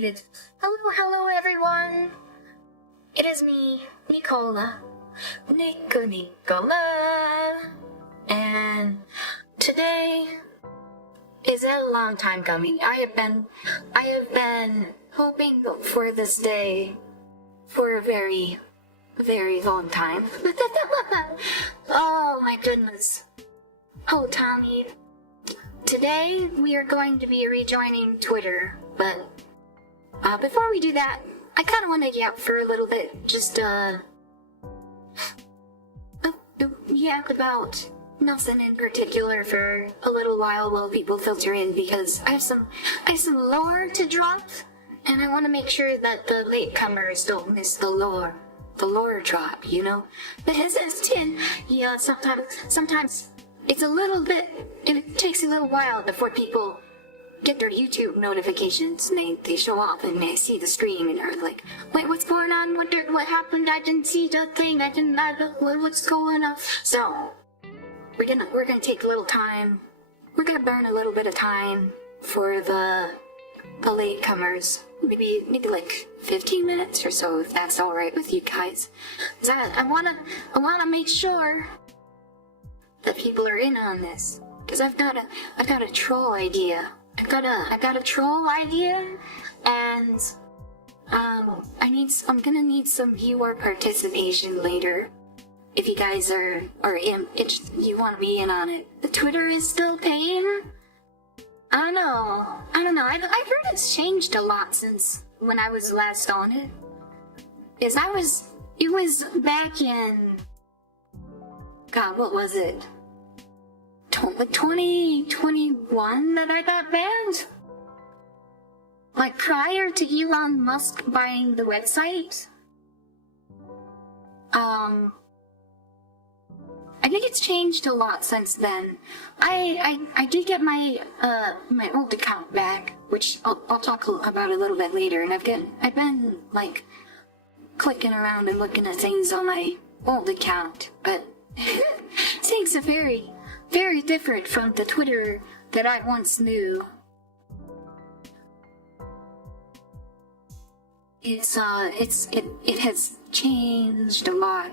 muted. Hello everyone! It is me, Nicola. Nicola! And today is a long time coming. I have been hoping for this day for a very, very long time. Oh my goodness. Oh, Tommy. Today we are going to be rejoining Twitter, but before we do that, I kind of want to yap for a little bit. Just yap about nothing in particular for a little while people filter in, because I have some lore to drop, and I want to make sure that the latecomers don't miss the lore drop, you know. Because yeah, sometimes it's a little bit, it takes a little while before people get their YouTube notifications, and they show up and they see the screen and are like, wait, what's going on? What happened? I didn't see the thing. What's going on? So we're gonna take a little time. We're gonna burn a little bit of time for the latecomers. Maybe like 15 minutes or so, if that's all right with you guys. I wanna make sure that people are in on this, because I've got a troll idea. I've got a troll idea, and I'm gonna need some viewer participation later. If you guys you want to be in on it. The Twitter is still paying. I don't know. I've heard it's changed a lot since when I was last on it. It was back in, God, what was it? 2021 that I got banned? Like prior to Elon Musk buying the website? I think it's changed a lot since then. I did get my old account back, which I'll talk about a little bit later, and I've been like clicking around and looking at things on my old account, but things are very, very different from the Twitter that I once knew. It has changed a lot.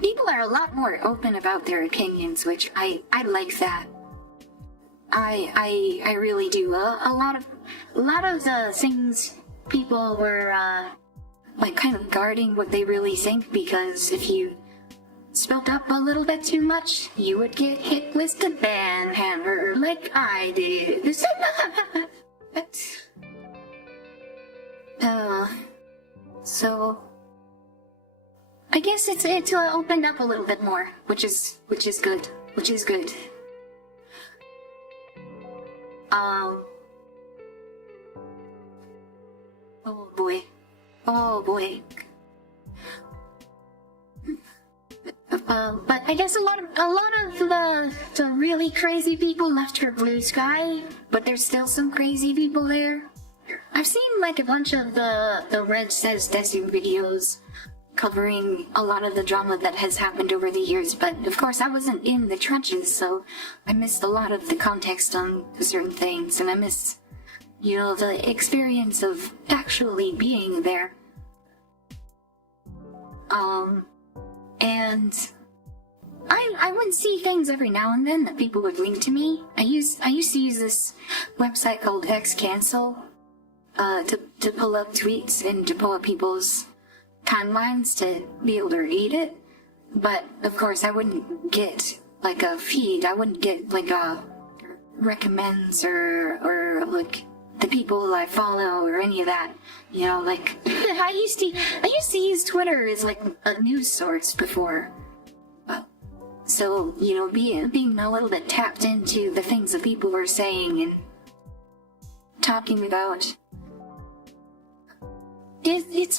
People are a lot more open about their opinions, which I like that. I really do. A lot of the things people were like kind of guarding what they really think, because if you spoke up a little bit too much, you would get hit with the ban hammer like I did. So I guess it's opened up a little bit more, which is good. Oh boy. But I guess a lot of the really crazy people left her blue sky, but there's still some crazy people there. I've seen like a bunch of the Red Says Desu videos covering a lot of the drama that has happened over the years, but of course I wasn't in the trenches, so I missed a lot of the context on certain things, and I miss, you know, the experience of actually being there. And I would see things every now and then that people would link to me. I used to use this website called Xcancel to pull up tweets and to pull up people's timelines to be able to read it. But of course I wouldn't get like a feed. I wouldn't get like a recommends or like the people I follow or any of that. You know, like I used to use Twitter as like a news source before. So, you know, being a little bit tapped into the things that people were saying and talking about. It's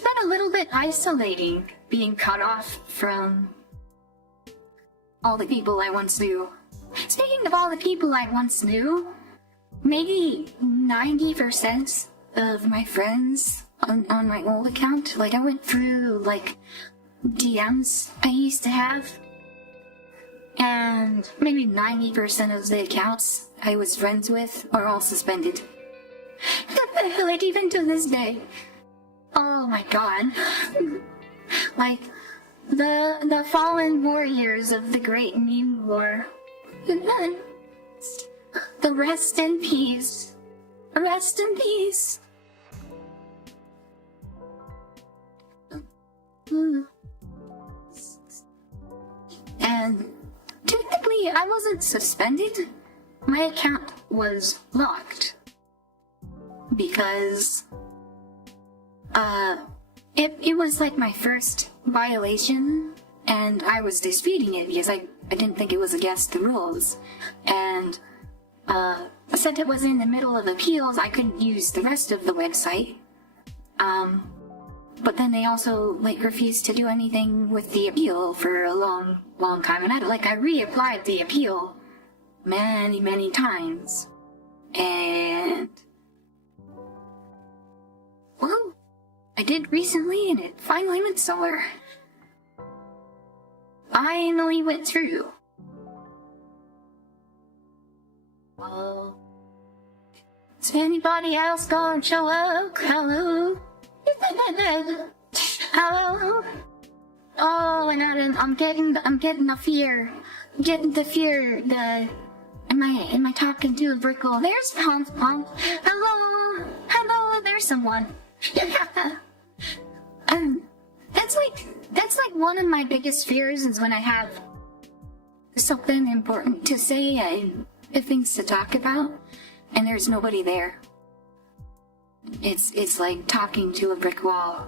been a little bit isolating being cut off from all the people I once knew. Speaking of all the people I once knew, maybe 90% of my friends on my old account, like I went through like DMs I used to have, and maybe 90% of the accounts I was friends with are all suspended. Like, even to this day. Oh my god. Like, the fallen warriors of the Great Meme War. The rest in peace. Rest in peace. And technically, I wasn't suspended. My account was locked. Because, it was like my first violation, and I was disputing it because I didn't think it was against the rules. And, since it was in the middle of appeals, I couldn't use the rest of the website. But then they also, like, refused to do anything with the appeal for a long, long time. And I reapplied the appeal many, many times. And, well, I did recently, and it finally went somewhere. Finally went through. Well, is anybody else gonna show up? Hello? Hello? Oh my god, I'm getting the fear. I'm getting the fear. Am I talking to a brick wall? There's Pomp. Hello? Hello, there's someone. That's like one of my biggest fears is when I have something important to say and things to talk about, and there's nobody there. It's like talking to a brick wall,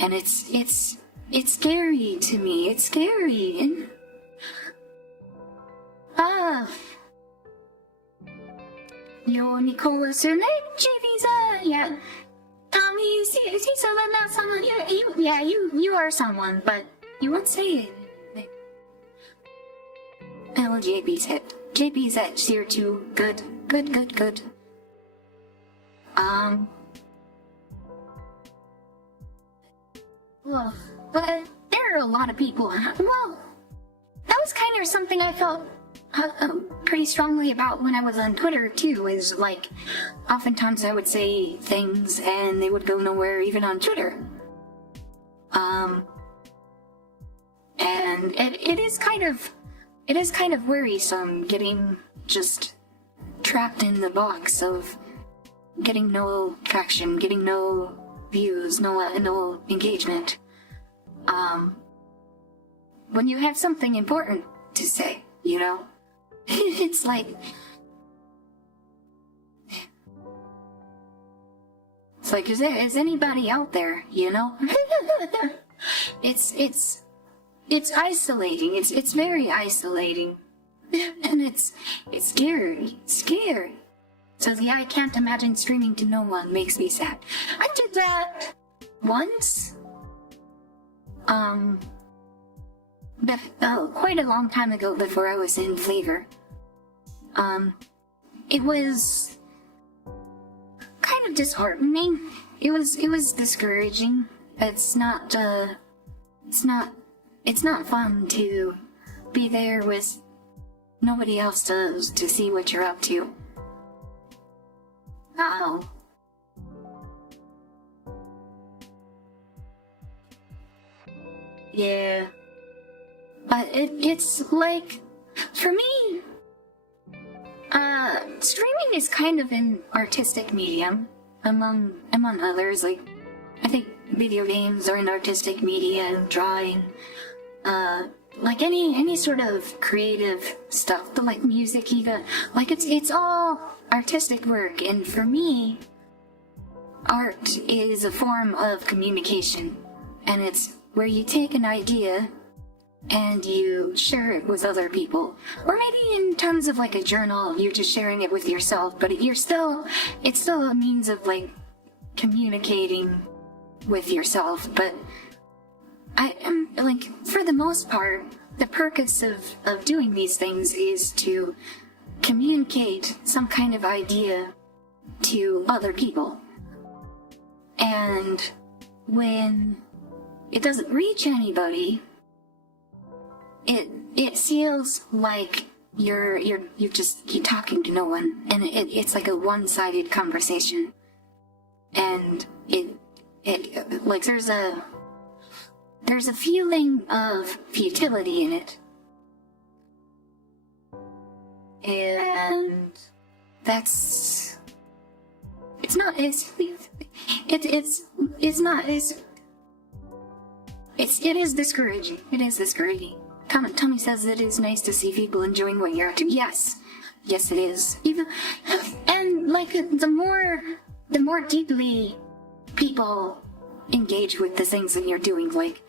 and it's scary to me. It's scary. And, Yo, Nicola Serlecci visa, yeah. Tommy, someone, not someone. You are someone, but you won't say it. Oh, JB's hit. JB's at tier 2. Good. Well, but there are a lot of people. Well, that was kind of something I felt pretty strongly about when I was on Twitter too, is like, oftentimes I would say things and they would go nowhere even on Twitter. And it is kind of worrisome getting just trapped in the box of getting no traction, getting no views, no engagement. When you have something important to say, you know? It's like... It's like, is anybody out there, you know? It's isolating. It's very isolating. And it's scary. So yeah, I can't imagine streaming to no one. Makes me sad. I did that once. Quite a long time ago before I was in Flavor. It was kind of disheartening. It was discouraging. It's not fun to be there with nobody else to see what you're up to. Oh. Yeah. But it's like, for me, streaming is kind of an artistic medium, among others. Like, I think video games are an artistic medium, drawing, like any sort of creative stuff, but like music even, like it's all artistic work, and for me, art is a form of communication, and it's where you take an idea and you share it with other people. Or maybe in terms of like a journal, you're just sharing it with yourself, but it's still a means of like communicating with yourself. But I am like, for the most part, the purpose of doing these things is to communicate some kind of idea to other people. And when it doesn't reach anybody, it feels like you're just keep talking to no one, and it's like a one-sided conversation, and it like there's a feeling of futility in it, and that's it's not it's not it is discouraging. It is discouraging. Tommy says it is nice to see people enjoying what you're up to. Yes, it is. Even and like the more deeply people engage with the things that you're doing, like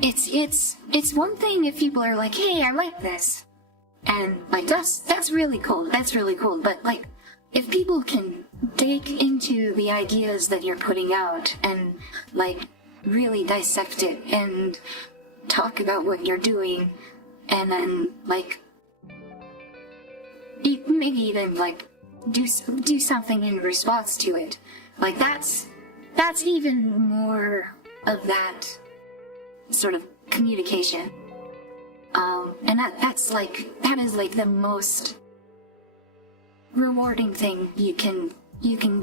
it's one thing if people are like, hey, I like this, and like that's really cool. That's really cool. But like if people can dig into the ideas that you're putting out and like really dissect it and talk about what you're doing, and then like maybe even like do something in response to it, like that's even more of that sort of communication, and that is like the most rewarding thing you can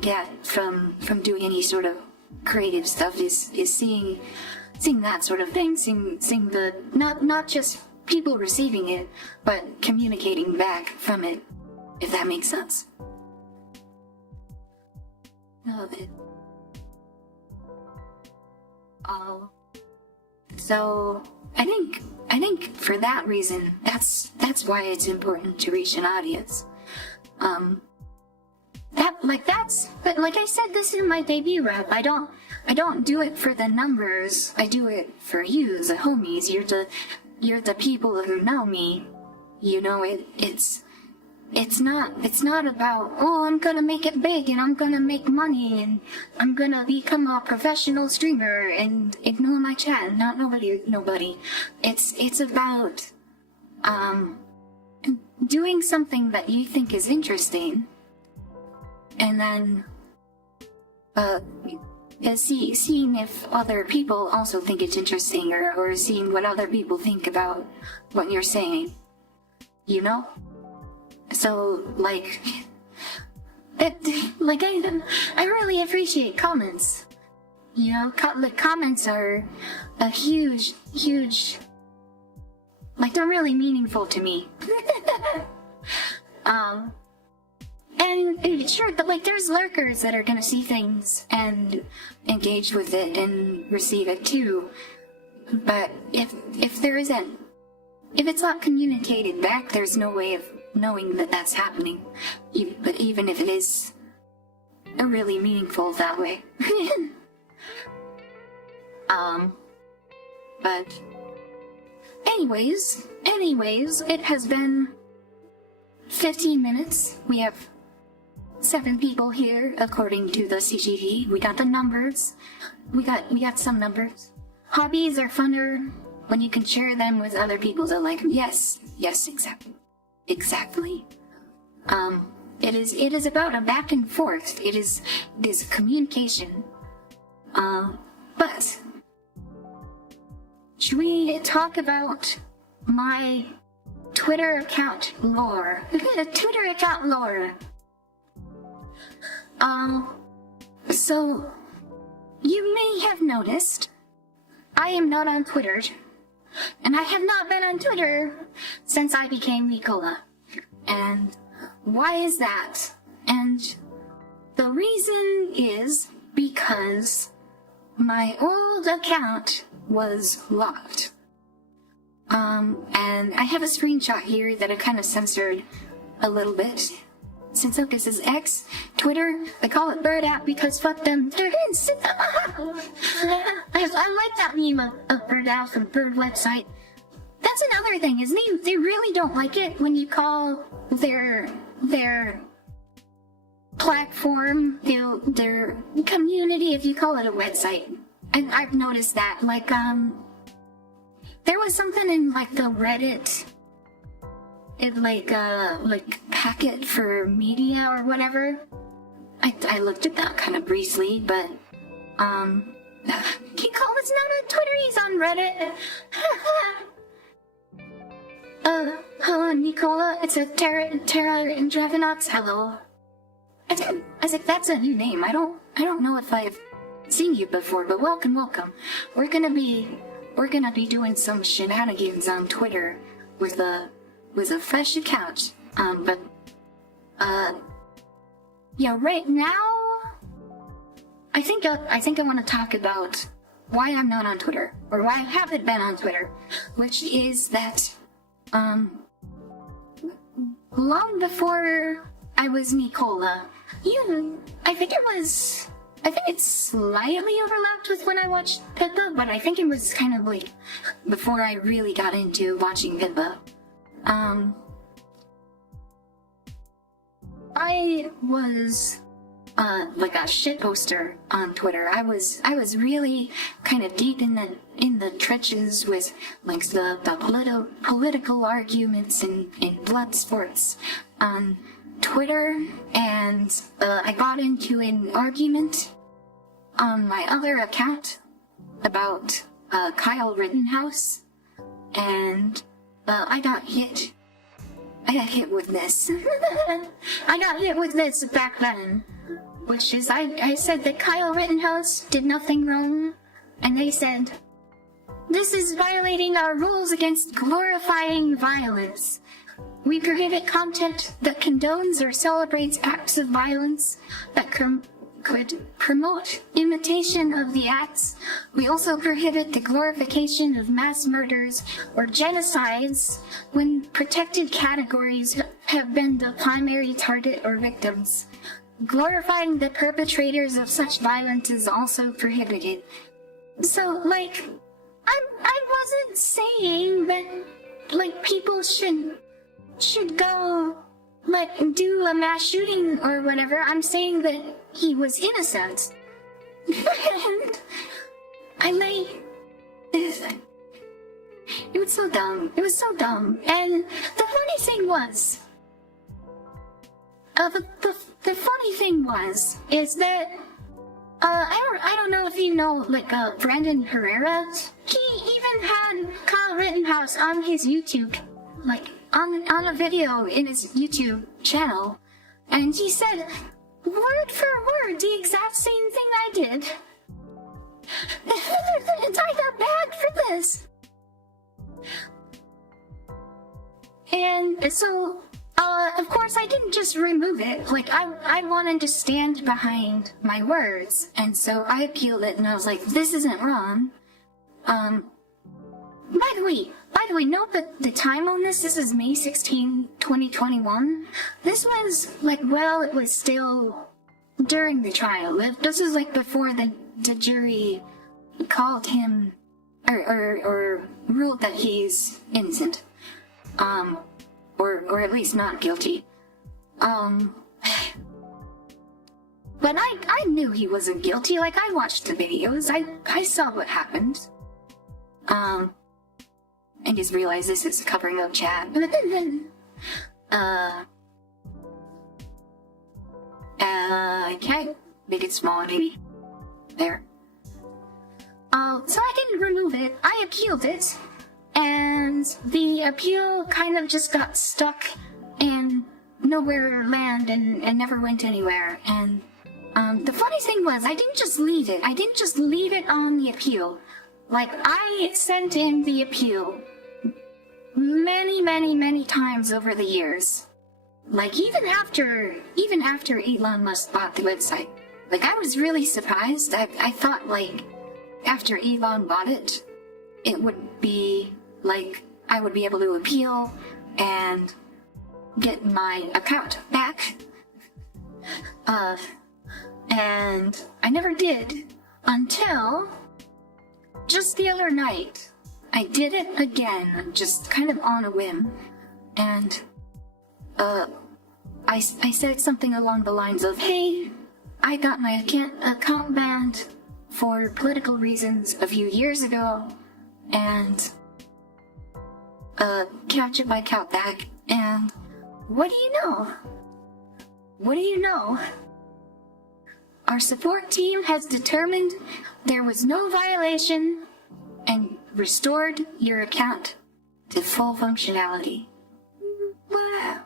get from doing any sort of creative stuff is seeing that sort of thing, seeing the not just people receiving it, but communicating back from it, if that makes sense. I love it. So I think for that reason, that's why it's important to reach an audience. But like I said, this is my debut rap. I don't do it for the numbers. I do it for you, the homies. You're the people who know me. You know, it's not about, oh, I'm gonna make it big and I'm gonna make money and I'm gonna become a professional streamer and ignore my chat. Not nobody. It's about doing something that you think is interesting, and then seeing if other people also think it's interesting, or seeing what other people think about what you're saying, you know? So, like, I really appreciate comments, you know? Comments are a huge, like, they're really meaningful to me. And sure, but like there's lurkers that are gonna see things and engage with it and receive it too. But if it's not communicated back, there's no way of knowing that that's happening. But even if it is really meaningful that way. But anyways, it has been 15 minutes. We have 7 people here, according to the CGV. We got the numbers. We got some numbers. Hobbies are funner when you can share them with other people that like them. Yes, exactly. It is about a back and forth. It is communication. But should we talk about my Twitter account lore? Twitter account lore. So, you may have noticed, I am not on Twitter, and I have not been on Twitter since I became Nicola. And why is that? And the reason is because my old account was locked. And I have a screenshot here that I kind of censored a little bit. Since this is X, Twitter, they call it Bird App because fuck them. I like that meme of Bird App and Bird website. That's another thing, is they really don't like it when you call their platform, their community, if you call it a website. And I've noticed that, like, there was something in, like, the Reddit, like packet for media or whatever. I looked at that kind of briefly, but, he called us not on Twitter, he's on Reddit. Hello, Nicola. It's a Terra and Dravenox. Hello. I was like, that's a new name. I don't know if I've seen you before, but welcome. We're gonna be doing some shenanigans on Twitter with a fresh account. Yeah, right now, I think I want to talk about why I'm not on Twitter, or why I haven't been on Twitter, which is that, long before I was Nicola, I think it's slightly overlapped with when I watched Pippa, but I think it was kind of like before I really got into watching Pippa. I was like a shit poster on Twitter. I was really kind of deep in the trenches with like the political arguments and blood sports on Twitter, and I got into an argument on my other account about Kyle Rittenhouse, and I got hit with this. I got hit with this back then, which is I said that Kyle Rittenhouse did nothing wrong, and they said, "This is violating our rules against glorifying violence. We prohibit content that condones or celebrates acts of violence that could promote imitation of the acts. We also prohibit the glorification of mass murders or genocides when protected categories have been the primary target or victims. Glorifying the perpetrators of such violence is also prohibited." So, like, I wasn't saying that, like, people should go, like, do a mass shooting or whatever. I'm saying that he was innocent. And it was so dumb. It was so dumb. And the funny thing was, the funny thing is that, I don't know if you know, like, Brandon Herrera. He even had Kyle Rittenhouse on his YouTube, like, on a video in his YouTube channel, and he said, word for word, the exact same thing I did. And I got bagged for this. And so, of course, I didn't just remove it. Like, I wanted to stand behind my words, and so I appealed it, and I was like, this isn't wrong. By the way, note that the time on this is May 16, 2021. This was, like, it was still during the trial. This was, like, before the jury called him, or ruled that he's innocent. Or at least not guilty. But I knew he wasn't guilty. Like, I watched the videos. I saw what happened. And just realized this is a covering up chat. Okay, make it smaller maybe. There. So I didn't remove it. I appealed it, and the appeal kind of just got stuck in nowhere land and never went anywhere. And the funny thing was, I didn't just leave it. I didn't just leave it on the appeal. Like, I sent in the appeal many times over the years. Like, even after Elon Musk bought the website. Like, I was really surprised. I thought, like, after Elon bought it, it would be, like, I would be able to appeal and get my account back. And I never did until just the other night. I did it again, just kind of on a whim, and I said something along the lines of, "Hey, I got my account banned for political reasons a few years ago, and can't get my account back." And what do you know? What do you know? Our support team has determined there was no violation and restored your account to full functionality. Wow.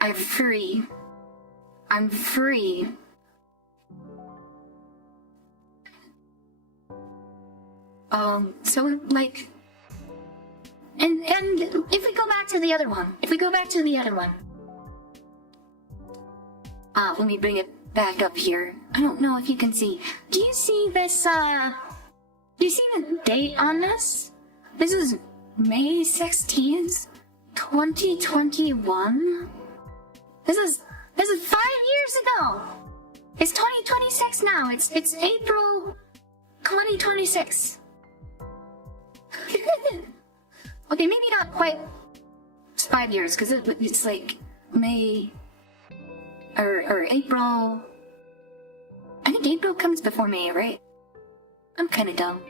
I'm free. I'm free. So, like... And if we go back to the other one, let me bring it back up here. I don't know if you can see. Do you see this, do you see the date on this? This is May 16th, 2021? This is 5 years ago! It's 2026 now, it's April 2026. Okay, maybe not quite 5 years, because it's like May, or April. I think April comes before May, right? I'm kinda dumb.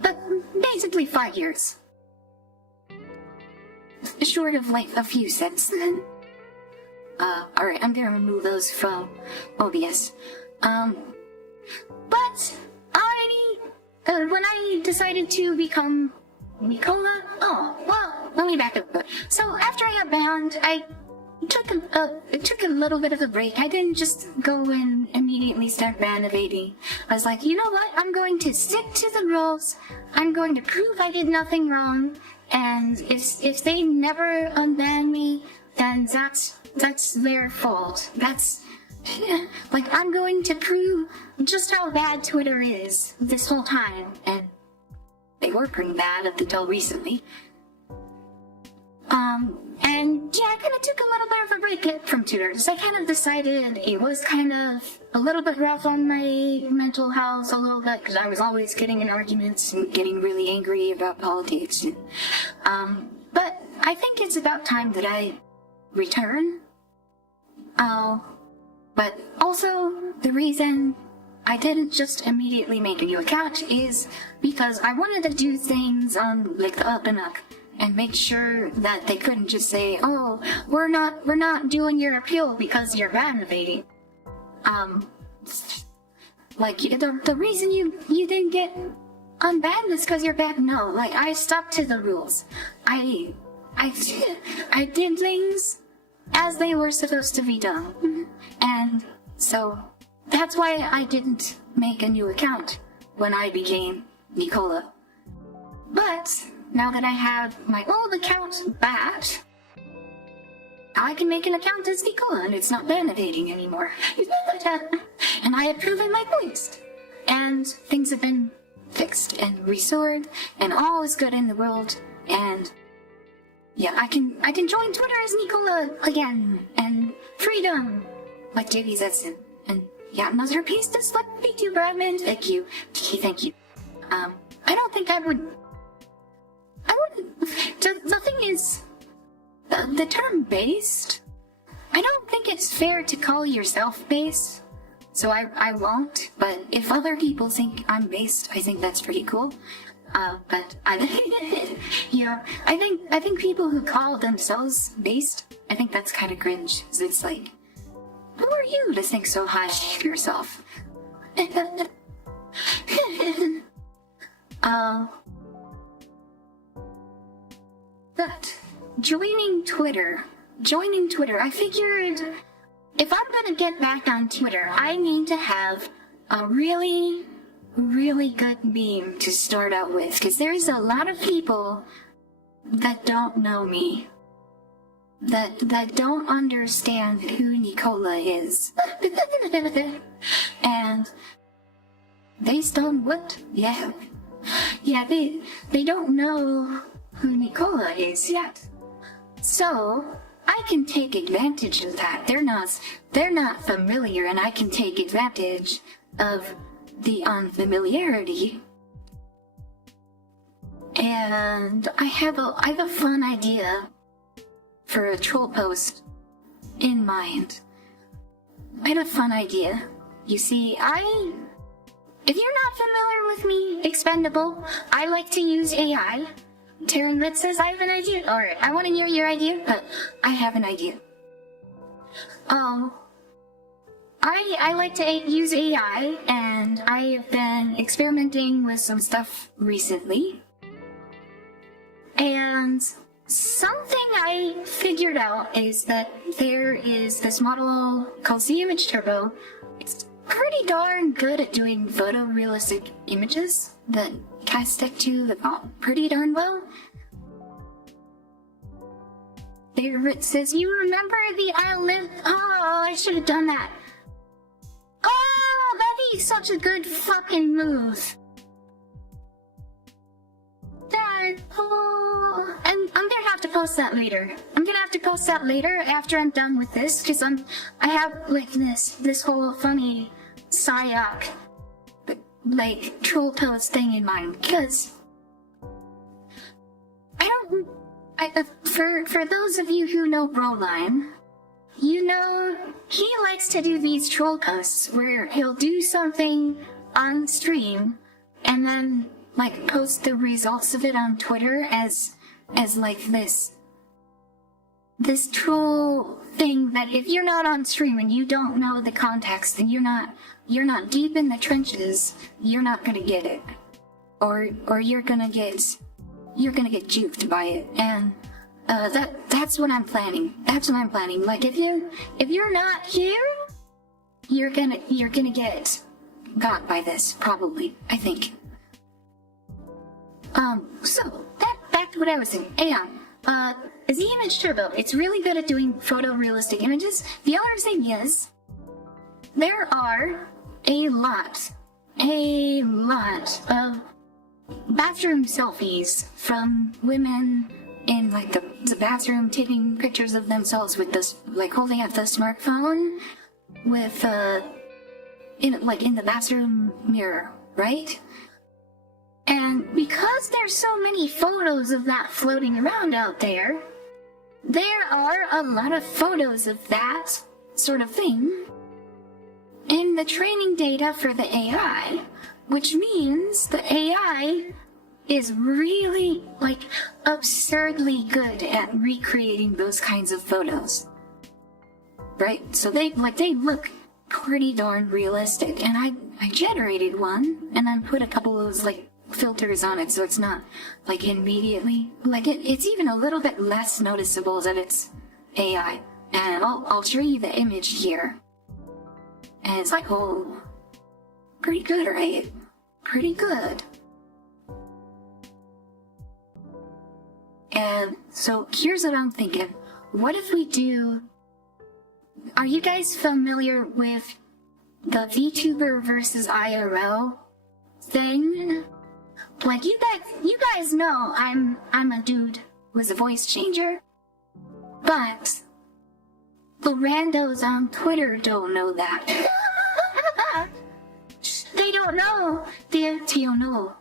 but basically 5 years. Short of like a few cents then. Alright, I'm gonna remove those from OBS. But when I decided to become Nicola, let me back up a bit. So after I got banned, I took a little bit of a break. I didn't just go and immediately start ban evading. I was like, you know what? I'm going to stick to the rules. I'm going to prove I did nothing wrong. And if they never unban me, then that's their fault. That's like, I'm going to prove just how bad Twitter is this whole time, and they were pretty bad up until recently. And yeah, I kind of took a little bit of a break from Twitter, because I kind of decided it was kind of a little bit rough on my mental health, a little bit, because I was always getting in arguments and getting really angry about politics. But I think it's about time that I return. But also, the reason I didn't just immediately make a new account is because I wanted to do things on, like, the up and up, and make sure that they couldn't just say, oh, we're not doing your appeal because you're ban evading. Like, the reason you didn't get unbanned is because you're bad. No, like, I stuck to the rules. I did things as they were supposed to be done. And so that's why I didn't make a new account when I became Nicola. But now that I have my old account back, I can make an account as Nicola and it's not ban evading anymore. And I have proven my points. And things have been fixed and restored, and all is good in the world. And yeah, I can join Twitter as Nicola again, and freedom, like JV Zetson. And yeah, another piece to Slip VTuber admin. Thank you. Thank you. I don't think I would. The thing is, the term based, I don't think it's fair to call yourself based. So I won't, but if other people think I'm based, I think that's pretty cool. But yeah, I think people who call themselves based, I think that's kind of cringe. 'Cause it's like, who are you to think so high of yourself? But joining Twitter, I figured if I'm gonna get back on Twitter, I need to have a really good meme to start out with, because there's a lot of people that don't know me, that don't understand who Nicola is. And based on what? Yeah, they don't know who Nicola is yet. So I can take advantage of that. They're not familiar, and I can take advantage of the unfamiliarity. And I have a fun idea for a troll post in mind. I have a fun idea. You see, if you're not familiar with me, Expendable, I like to use AI. Terran says I have an idea. Alright, I want to hear your idea, but I have an idea. I like to use AI, and I have been experimenting with some stuff recently. And something I figured out is that there is this model called Z-Image Turbo. It's pretty darn good at doing photorealistic images that I stick to the pretty darn well. There it says, you remember the I'll live. Oh, I should have done that. Oh, that'd be such a good fucking move. That, oh, and I'm gonna have to post that later. I'm gonna have to post that later after I'm done with this, because I have like this whole funny psyoc, like troll pose thing in mind, because for those of you who know Broline, you know he likes to do these troll posts where he'll do something on stream and then like post the results of it on Twitter as like this troll thing that if you're not on stream and you don't know the context and you're not deep in the trenches, you're not gonna get it, or you're gonna get juked by it. And that's what I'm planning. That's what I'm planning. Like if you're not here, you're gonna get got by this, probably, I think. So back to what I was saying. AI, Z-Image Turbo, it's really good at doing photorealistic images. The other thing is, there are a lot of bathroom selfies from women in like the bathroom taking pictures of themselves with this, like holding up the smartphone with in the bathroom mirror, right? And because there's so many photos of that floating around out there are a lot of photos of that sort of thing in the training data for the AI, which means the AI is really, like, absurdly good at recreating those kinds of photos. Right? So they look pretty darn realistic. And I generated one, and then put a couple of those, like, filters on it so it's not, like, immediately, like, it's even a little bit less noticeable that it's AI. And I'll show you the image here. And it's like, oh, pretty good, right? Pretty good. And so here's what I'm thinking. What if we do... Are you guys familiar with the VTuber versus IRL thing? Like, you guys know I'm a dude with a voice changer. But the randos on Twitter don't know that. They don't know. They don't know.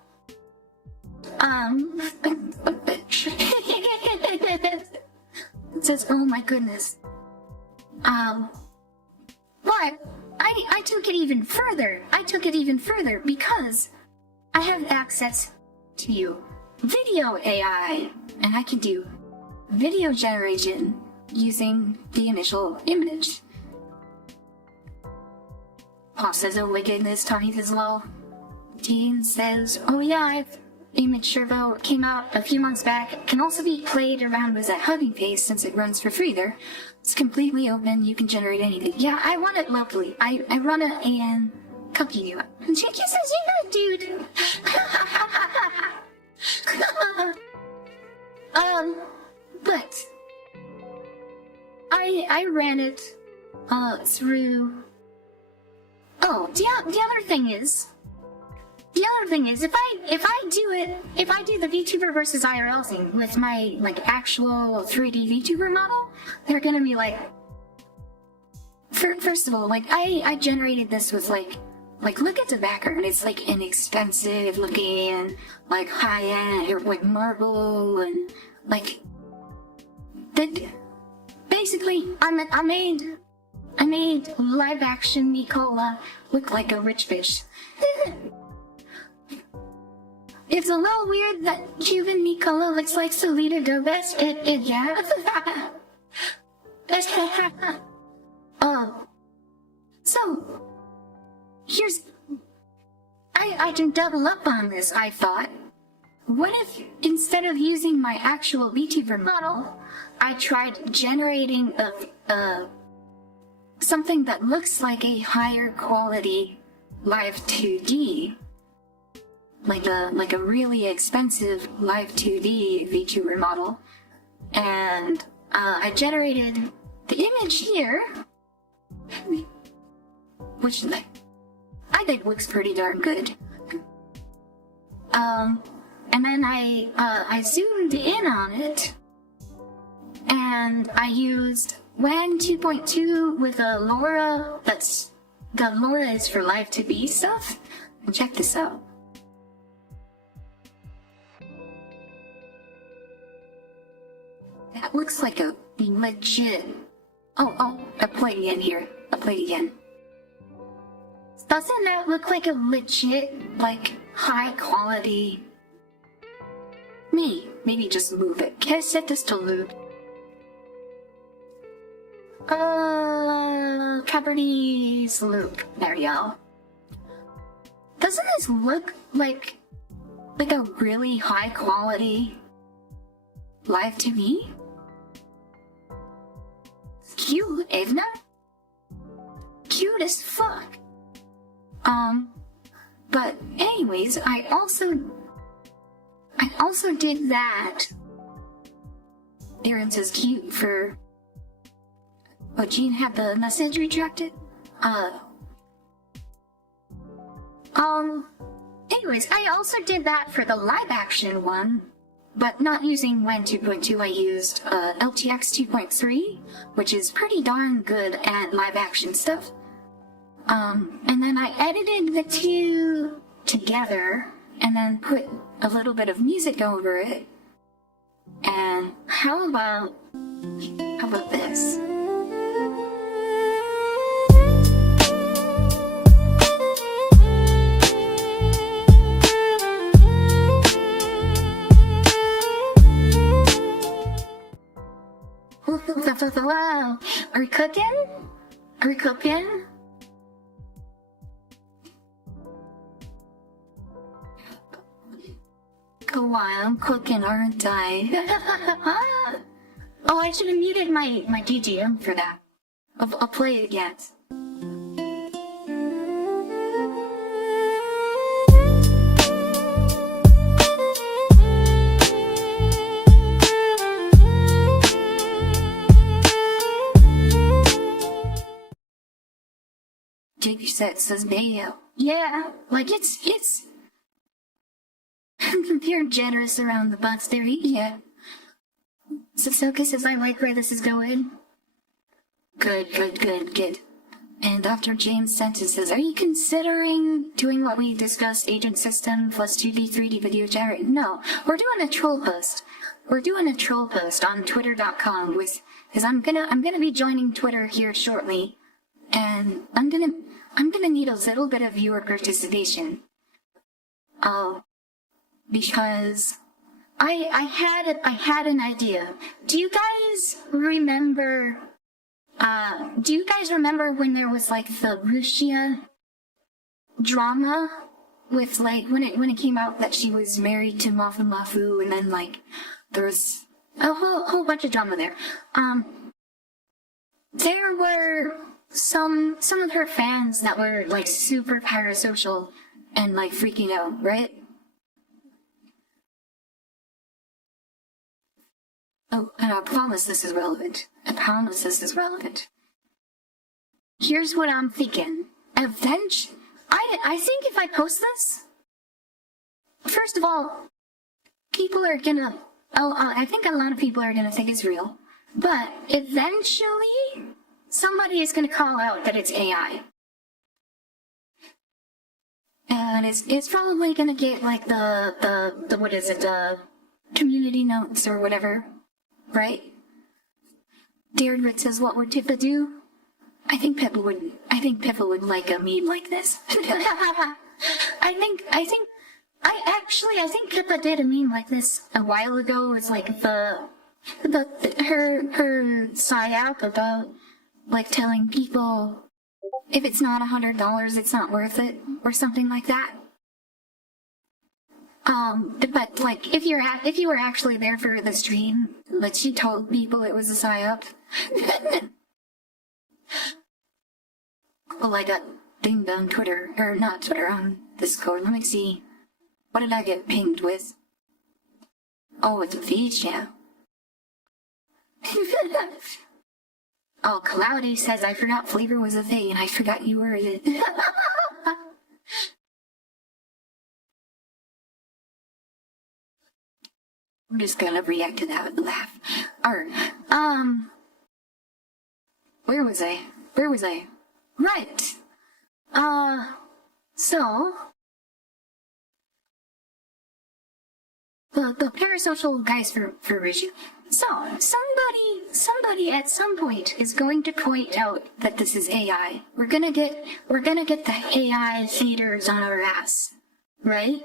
It says, oh my goodness. But I took it even further. I took it even further because I have access to video AI, and I can do video generation using the initial image. Pop says, oh my goodness, Tony says, lol. Dean says, oh yeah, Image Turbo came out a few months back. It can also be played around with that Hugging Face since it runs for free there. It's completely open, you can generate anything. Yeah, I run it locally. I run it and copy you up. And Jake says, yeah, dude. But I ran it through. Oh, the other thing is, if I do the VTuber versus IRL thing with my like actual 3D VTuber model, they're gonna be like, first of all, like I generated this with like look at the background. It's like inexpensive looking and like high end, like marble and like that. Basically, I made live action Nicola look like a rich bitch. It's a little weird that Cuban Nicola looks like Selena Gomez. Yeah. So, I can double up on this, I thought. What if, instead of using my actual VTuber model, I tried generating something that looks like a higher quality Live 2D, like a really expensive Live 2D VTuber model, and I generated the image here, which I think looks pretty darn good. And then I zoomed in on it, and I used WAN 2.2 with a LoRa. The LoRa is for Live 2B stuff. And check this out. That looks like a legit. Oh, I played again here. I played again. Doesn't that look like a legit, like, high quality? Maybe just move it. Can I set this to loop? Properties loop. There we go. Doesn't this look like a really high quality Live TV? It's cute, isn't it? Cute as fuck. But anyways, I also did that. Aaron says cute for... Oh, Gene had the message retracted? Anyways, I also did that for the live action one, but not using WAN 2.2, I used, LTX 2.3, which is pretty darn good at live action stuff. And then I edited the two together, and then put a little bit of music over it. And how about this? Wow, are we cooking? Are we cooking? Go on, I'm cooking, aren't I? Oh, I should have muted my DGM for that. I'll play it again. Jiggy Set says mayo. Yeah, like it's they're generous around the butts there, yeah. Sosoka says I like where this is going. Good. And Dr. James Senton says, are you considering doing what we discussed, agent system plus 2D, 3D video generate? No, we're doing a troll post. We're doing a troll post on twitter.com because I'm gonna be joining Twitter here shortly, and I'm gonna need a little bit of viewer participation. Because I had an idea. Do you guys remember when there was like the Rushia drama with like when it came out that she was married to Mafu, and then like there was a whole bunch of drama there. There were some of her fans that were like super parasocial and like freaking out, right? Oh, and I promise this is relevant. Here's what I'm thinking. Eventually, I think if I post this, first of all, people are gonna, I think a lot of people are gonna think it's real, but eventually, somebody is gonna call out that it's AI. And it's probably gonna get like the what is it, community notes or whatever. Right? Deirdre says, what would Pippa do? I think Pippa would like a meme like this. I think Pippa did a meme like this a while ago. It's like her psyop about like telling people if it's not $100, it's not worth it, or something like that. But like, if you were actually there for the stream, but she told people it was a psyop. Well, I got dinged on Twitter, or not Twitter, on Discord. Let me see. What did I get pinged with? Oh, it's a feed channel. Oh, Cloudy says, I forgot Flavor was a thing, and I forgot you were it. I'm just gonna react to that with a laugh. Alright, where was I? Right. So, the parasocial guys for Rishi. So, somebody at some point is going to point out that this is AI. We're gonna get the AI feeders on our ass, right?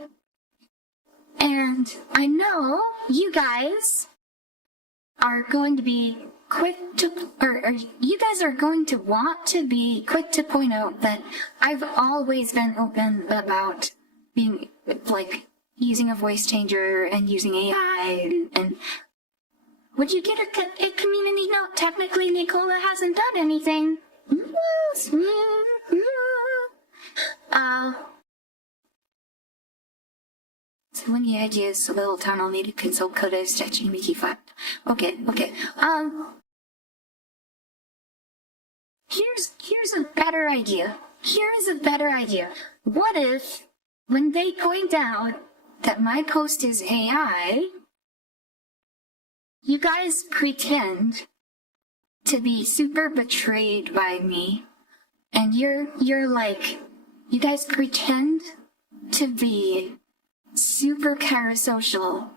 And I know you guys are going to be quick to, or you guys are going to want to be quick to point out that I've always been open about being, like, using a voice changer and using AI, and would you get a community note? Technically, Nicola hasn't done anything. So when the ideas, a little town I'll need to consult code of stretching Mickey 5. Okay. Here's a better idea. What if, when they point out that my post is AI, you guys pretend to be super betrayed by me, and you're like, you guys pretend to be super parasocial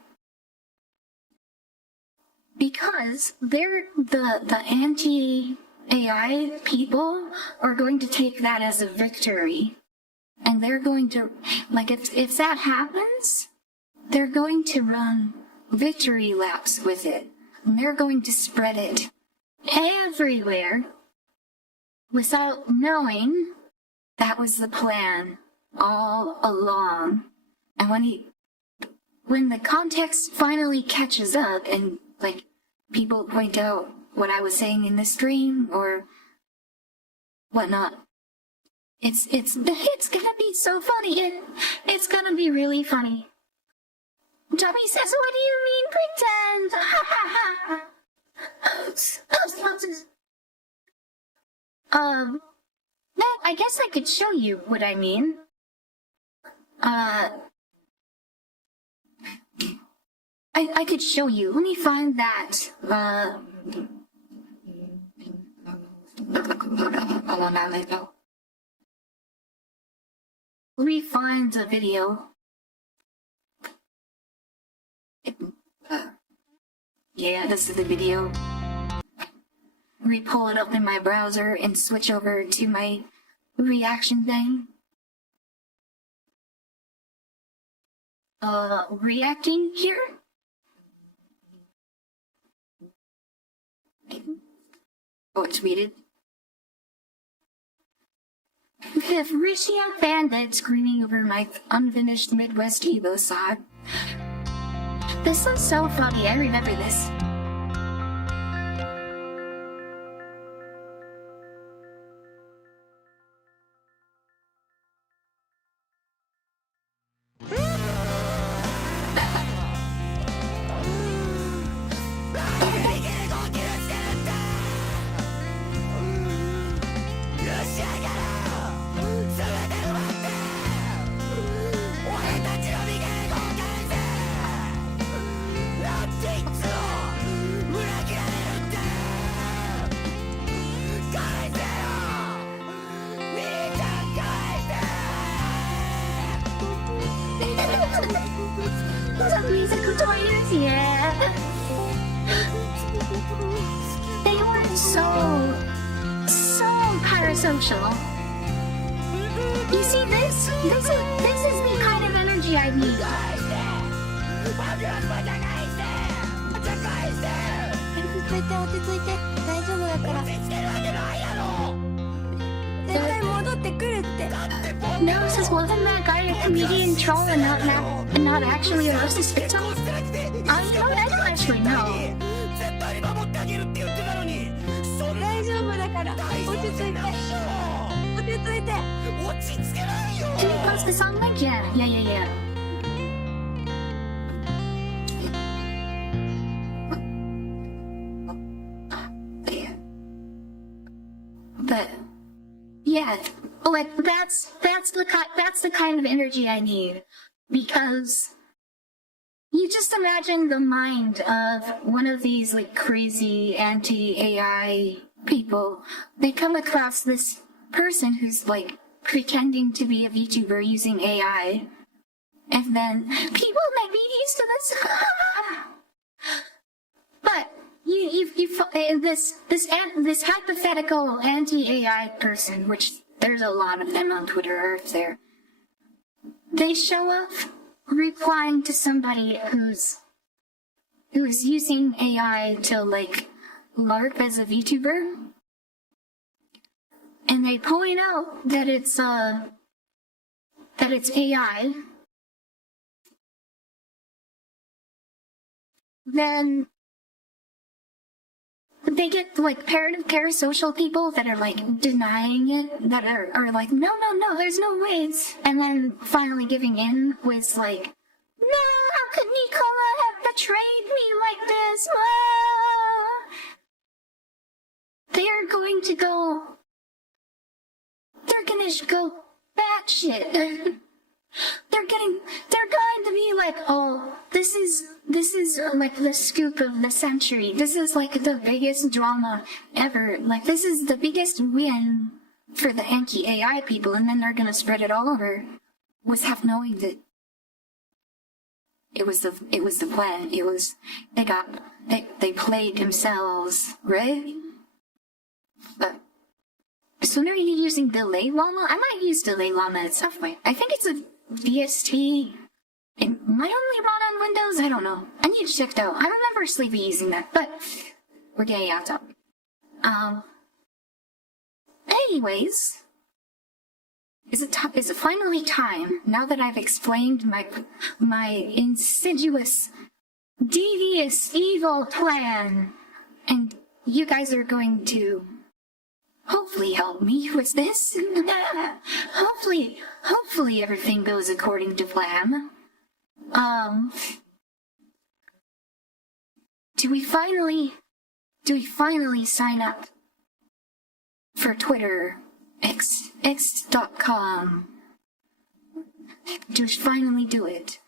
because they're the anti-AI people are going to take that as a victory, and they're going to, like, if that happens, they're going to run victory laps with it, and they're going to spread it everywhere without knowing that was the plan all along. And when the context finally catches up and, like, people point out what I was saying in the stream or whatnot, it's gonna be so funny. It's gonna be really funny. Tommy says, what do you mean pretend? Ha ha ha. I guess I could show you what I mean. I could show you. Let me find that. Let me find the video. Yeah, this is the video. Let me pull it up in my browser and switch over to my reaction thing. Reacting here? Oh, it's muted. We have Rishiak Bandit screaming over my unfinished Midwest Evo song. This was so funny, I remember this. Some musical toys, yeah. They were so parasocial. You see this? This is the kind of energy I need. No, it says, wasn't that guy a comedian troll and not actually a racist victim? No, I don't actually know. 大丈夫だから落ち着いて落ち着いて Can you post this on link? Yeah. But yeah, like that's the kind of energy I need, because you just imagine the mind of one of these like crazy anti-AI people. They come across this person who's like pretending to be a VTuber using AI, and then people might be used to this. But this hypothetical anti-AI person, which there's a lot of them on Twitter Earth there, they show up replying to somebody who's using AI to like LARP as a VTuber, and they point out that it's AI. Then they get like parasocial people that are like denying it, that are like, no, there's no ways. And then finally giving in with like, no, how could Nicola have betrayed me like this? They're going to go batshit. They're going to be like, oh, this is like the scoop of the century. This is like the biggest drama ever. Like, this is the biggest win for the anti-AI people, and then they're gonna spread it all over without knowing that it was the plan. They played themselves, right? But so are you using Delay Llama? I might use Delay Llama at some point. I think it's a VST. It might only run on Windows. I don't know. I need to check it out. I remember Sleepy using that, but we're getting off topic. Anyways, is it finally time, now that I've explained my insidious, devious, evil plan, and you guys are going to hopefully help me with this. Hopefully everything goes according to plan. Do we finally sign up for Twitter, x.com? Do we finally do it?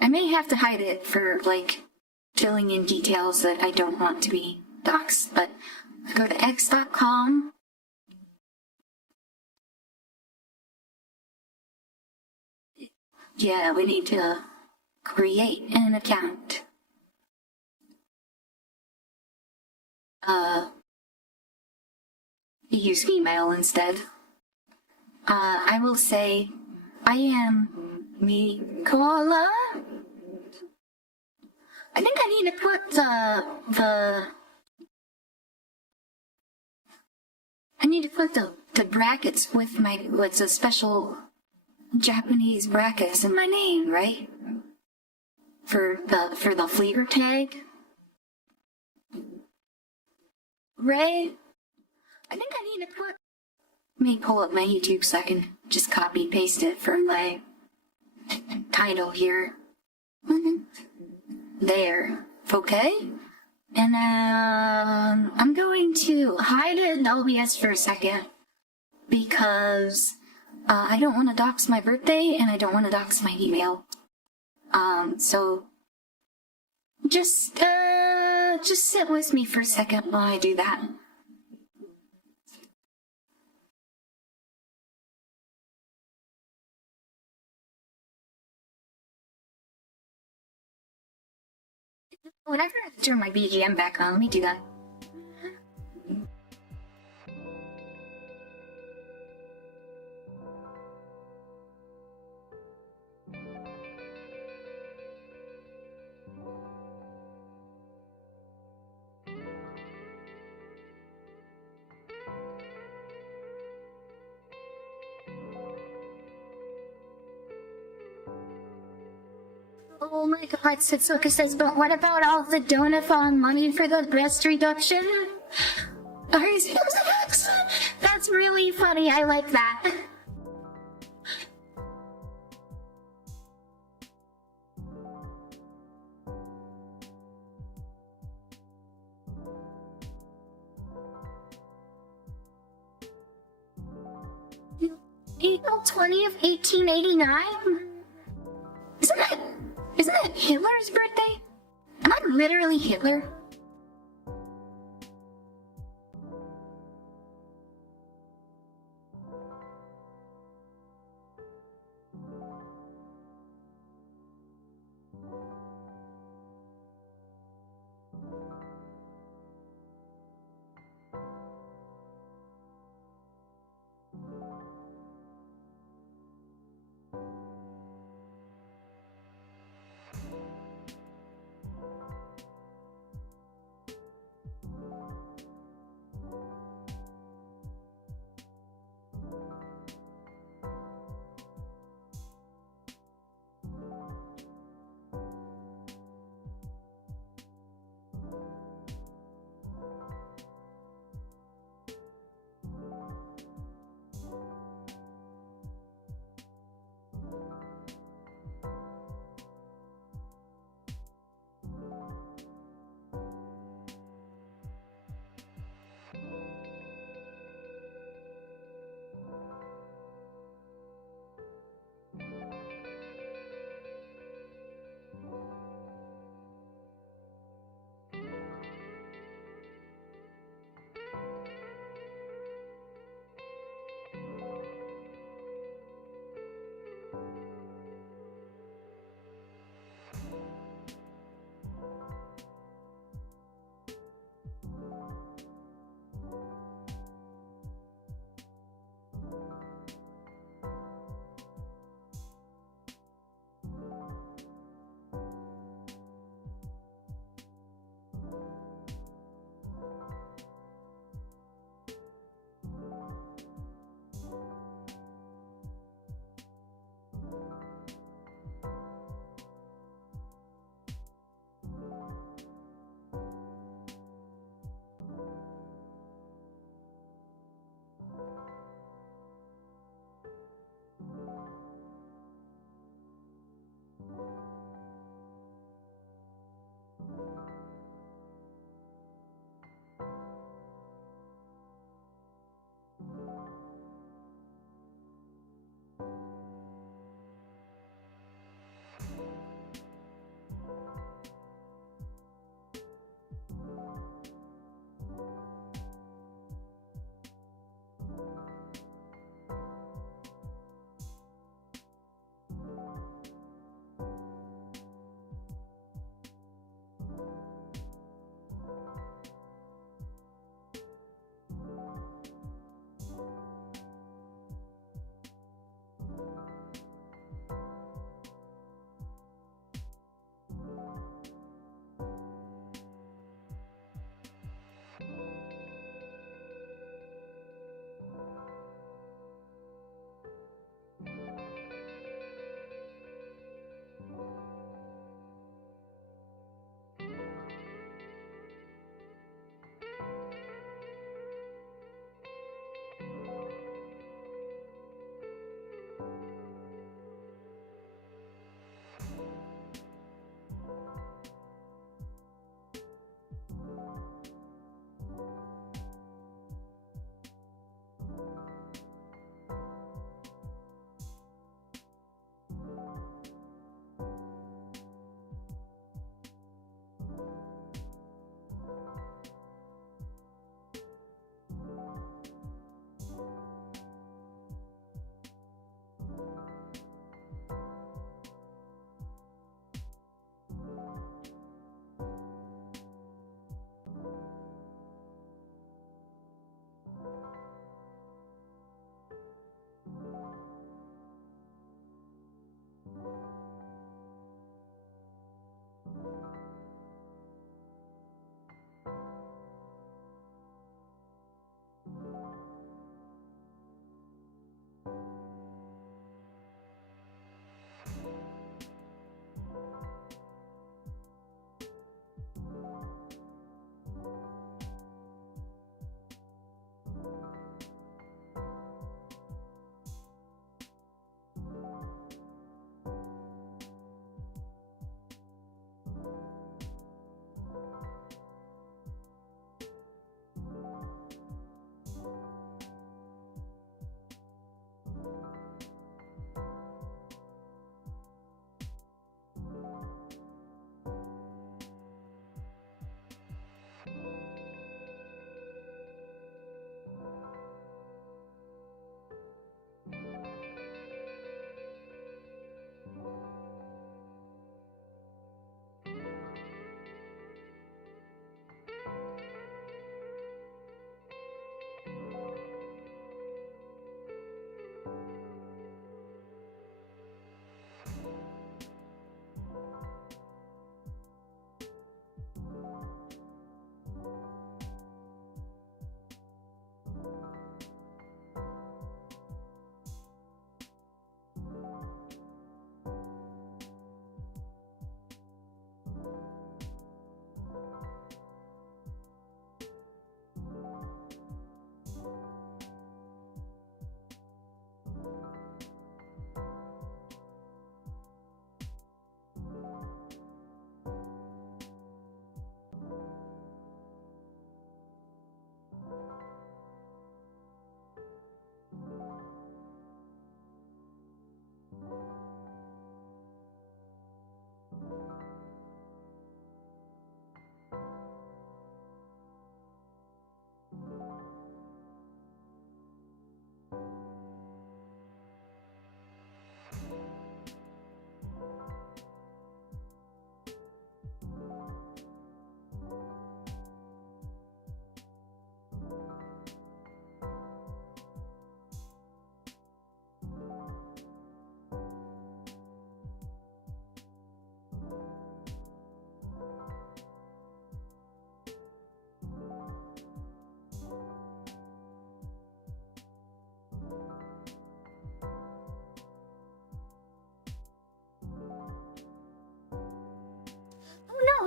I may have to hide it for, like, filling in details that I don't want to be doxed, but go to x.com. Yeah, we need to create an account. Use email instead. I will say, I am Mikola. I think I need to put the brackets with the special Japanese brackets in my name, right? For the flavor tag. Right? I think I need to let me pull up my YouTube so I can just copy and paste it for my title here. There. Okay? And I'm going to hide it in OBS for a second, because I don't want to dox my birthday and I don't want to dox my email. So just sit with me for a second while I do that. Whenever I turn my BGM back on, let me do that. Oh my god, Setsuka says, but what about all the Donafon money for the breast reduction? That's really funny, I like that. April 20th, 1889? Isn't that Hitler's birthday? Am I literally Hitler?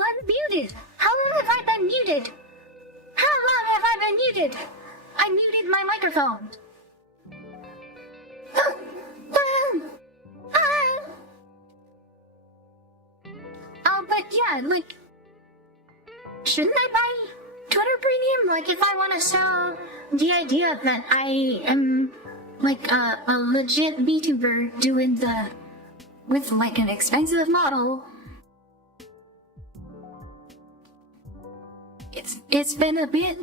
I'm muted. How long have I been muted? How long have I been muted? I muted my microphone. But yeah, like, shouldn't I buy Twitter Premium? Like, if I want to sell the idea that I am, like, a legit VTuber doing with, like, an expensive model. It's been a bit.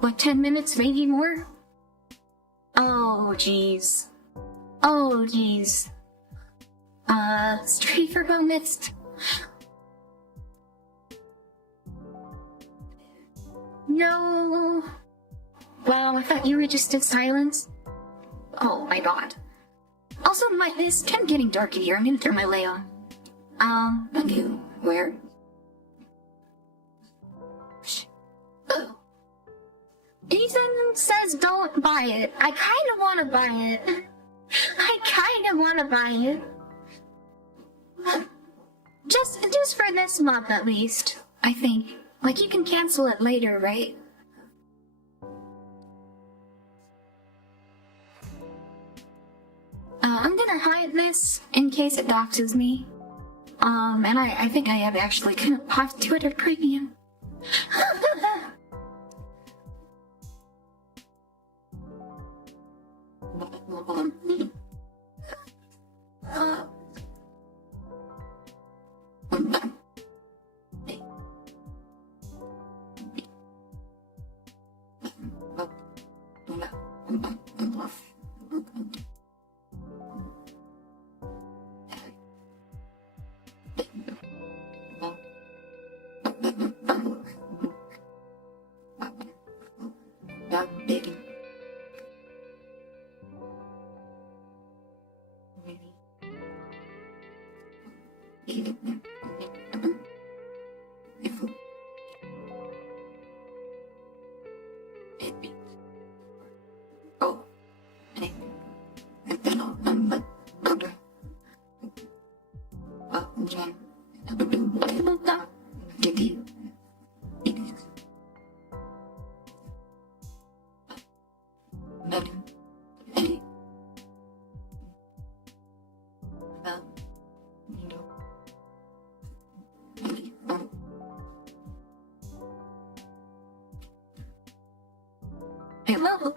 What, 10 minutes, maybe more? Oh, jeez. Oh, jeez. Stray for moments. No. Wow, I thought you were just in silence. Oh my god. Also, it's kind of getting dark in here. I'm gonna turn my light on. Okay, where? Oh. Ethan says don't buy it. I kind of want to buy it. I kind of want to buy it. Just for this month at least, I think. Like, you can cancel it later, right? I'm gonna hide this in case it doxes me. And I think I have actually bought Twitter Premium.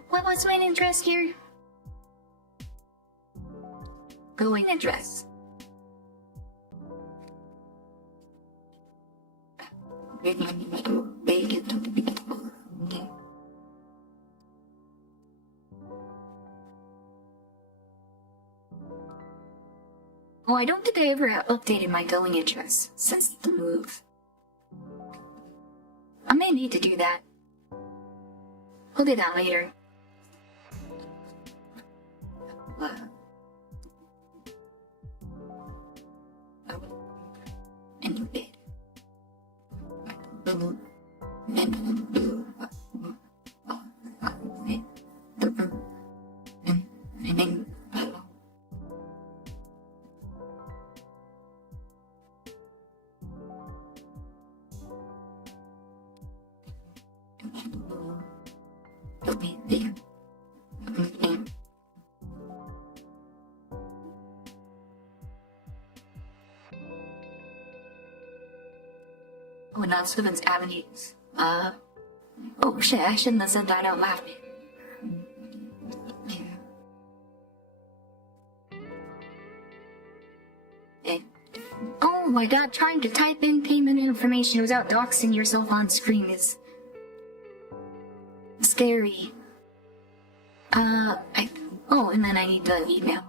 What was my address here? Going address. Oh, I don't think I ever updated my billing address since the move. I may need to do that. We'll do that later. In bed. Oh, now Simmons Avenues. Oh shit, I shouldn't have said that out loud. Oh my god, trying to type in payment information without doxing yourself on screen is scary. Oh, and then I need the email.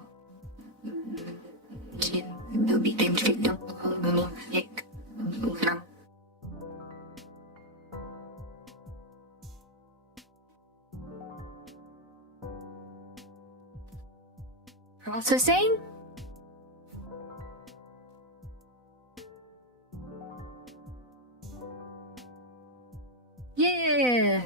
Processing? Yeah.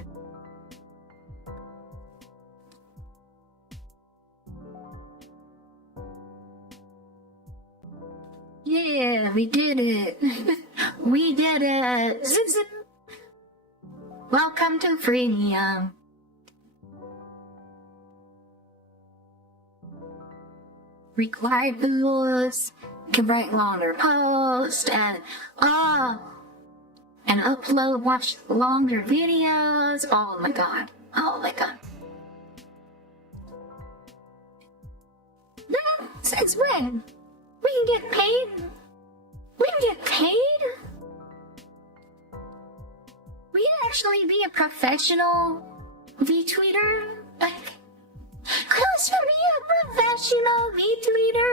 Yeah, we did it. We did it. Zip, zip. Welcome to freemium. Required rules. Can write longer posts and upload, watch longer videos. Oh my god. Oh my god. Since when? We can get paid? We can get paid? We can actually be a professional VTweeter? Like, close to be a professional VTweeter?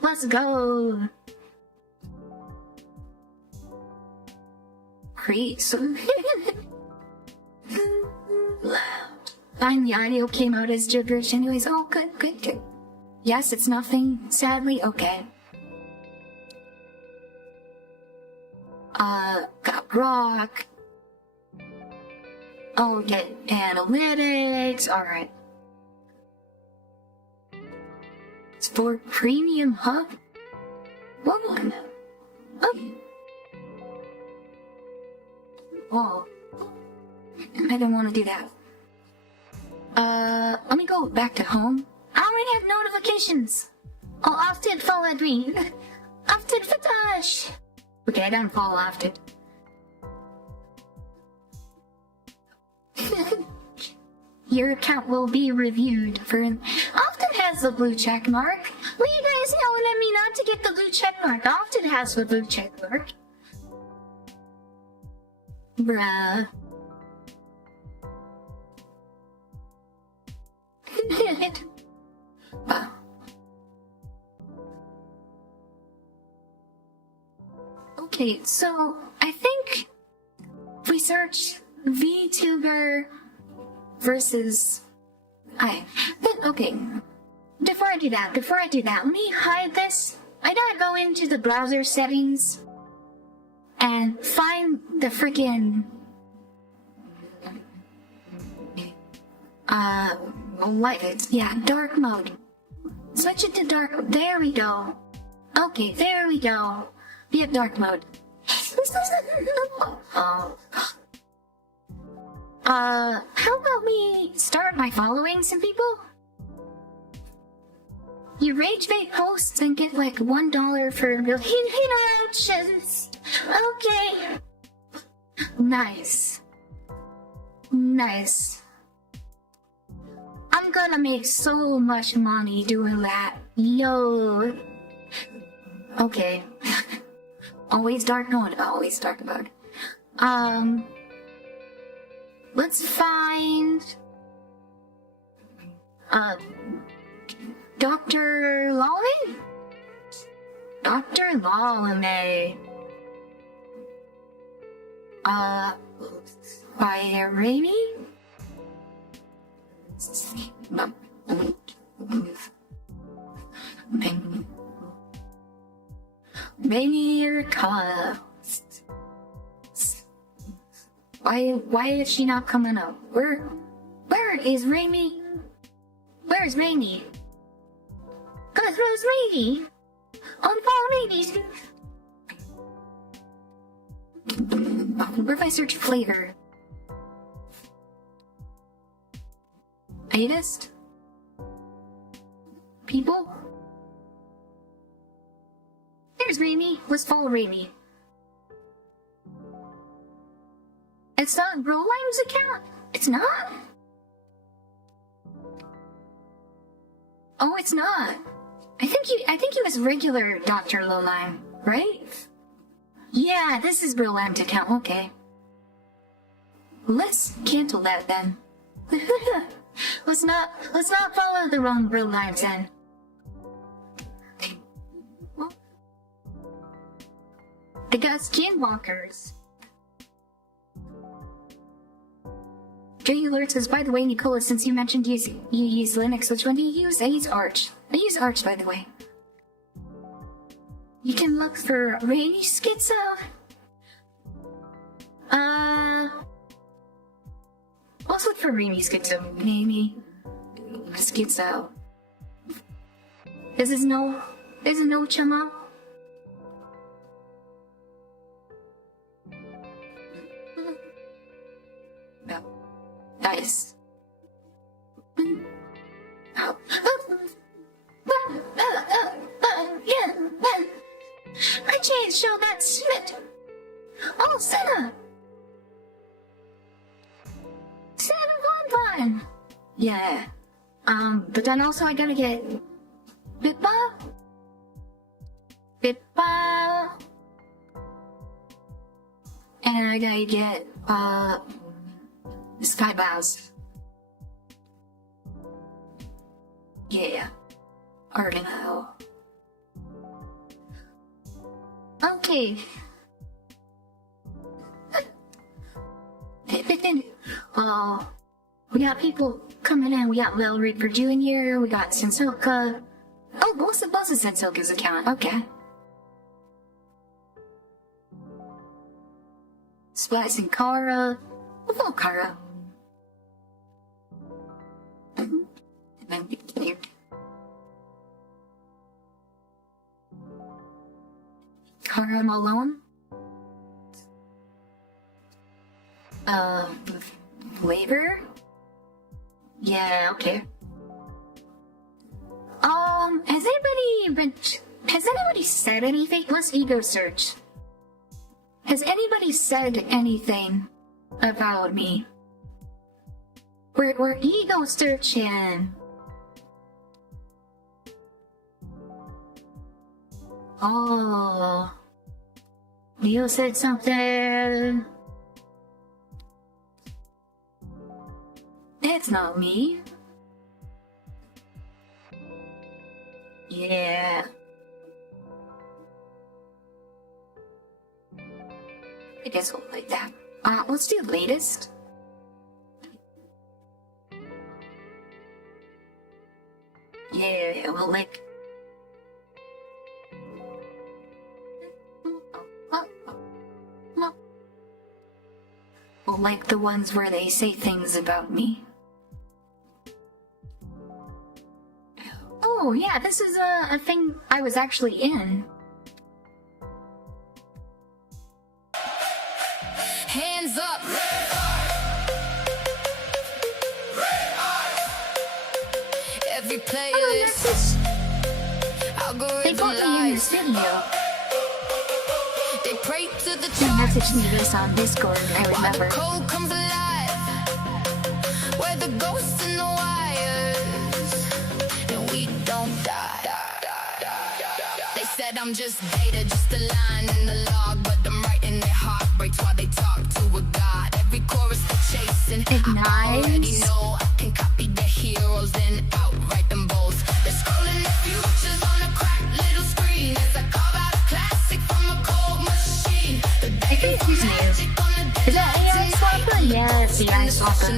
Let's go. Great. So fine, the audio came out as gibberish anyways. Oh, good. Yes, it's nothing, sadly. Okay. Got Brock. Oh, get analytics. Alright. It's for Premium Hub? What? Oh. I didn't want to do that. Let me go back to home. I already have notifications. Oh, Ofted followed me. Ofted Fatash. Okay, I don't follow Ofted. Your account will be reviewed for... Often has the blue check mark. Well, you guys yelling at me not to get the blue check mark. Often has the blue check mark. Bruh. Okay, so I think if we search VTuber versus okay. Before I do that, let me hide this. I gotta go into the browser settings and find the freaking dark mode. Switch it to dark. There we go. Okay, there we go. We have dark mode. How about we start by following some people? You rage bait posts and get like $1 for interactions. Okay. Nice. I'm gonna make so much money doing that. Yo. Okay. Always dark mode. Let's find Dr. Lalame? Dr. Lalame. By Raimi? Raimi. Why is she not coming up? Where is Raimi? Where's Raimi? Cause where's Raimi? On follow Raimi. Where if I search flavor? Latest? People? There's Raimi. Let's follow Raimi. It's not Brolime's account? It's not? Oh, it's not. I think he was regular Dr. Lowlime, right? Yeah, this is Brolime's account, okay. Let's cancel that then. Let's not follow the wrong Brolimes then. They got skinwalkers. Jay Alert says, by the way, Nicola, since you mentioned you use Linux, which one do you use? I use Arch. I use Arch, by the way. You can look for Rainy Schizo. Let's look for Rainy Schizo, maybe. Schizo. There's no chama. Nice. I changed show that Smith. Oh, Senna. Fun. Yeah. But then also I gotta get Bitba. And I gotta get, Skybows. Yeah. Already know. Okay. We got people coming in. We got Lil Reaper Jr., we got Sensoka. Oh, what's the boss of Sensoka's account? Okay. Splice and Kara. Oh, Kara. And then cleared. Kara Malone. Flavor? Yeah, okay. Has anybody said anything? Let's ego search. Has anybody said anything about me? We're ego searching. Oh. Leo said something. That's not me. Yeah. I guess we'll play that. Let's do latest. Yeah, we'll like... We'll like the ones where they say things about me. Oh, yeah, this is a thing I was actually in. Hands up! Every playlist, They got me in this video. they pray to the They messaged me this on Discord, I while the remember. code comes alive, where the ghosts and the wires, and we don't die. They said I'm just data, just a line in the log, but I'm writing their heartbreaks while they talk to a god. Every chorus they're chasing, I already Nice. know I can copy their heroes and outright them both. They're scrolling their futures on a cracked little screen as I carve out a classic from a cold machine. The I think he's new. Is that AI Swapper? Yeah, it's the AI Swapper.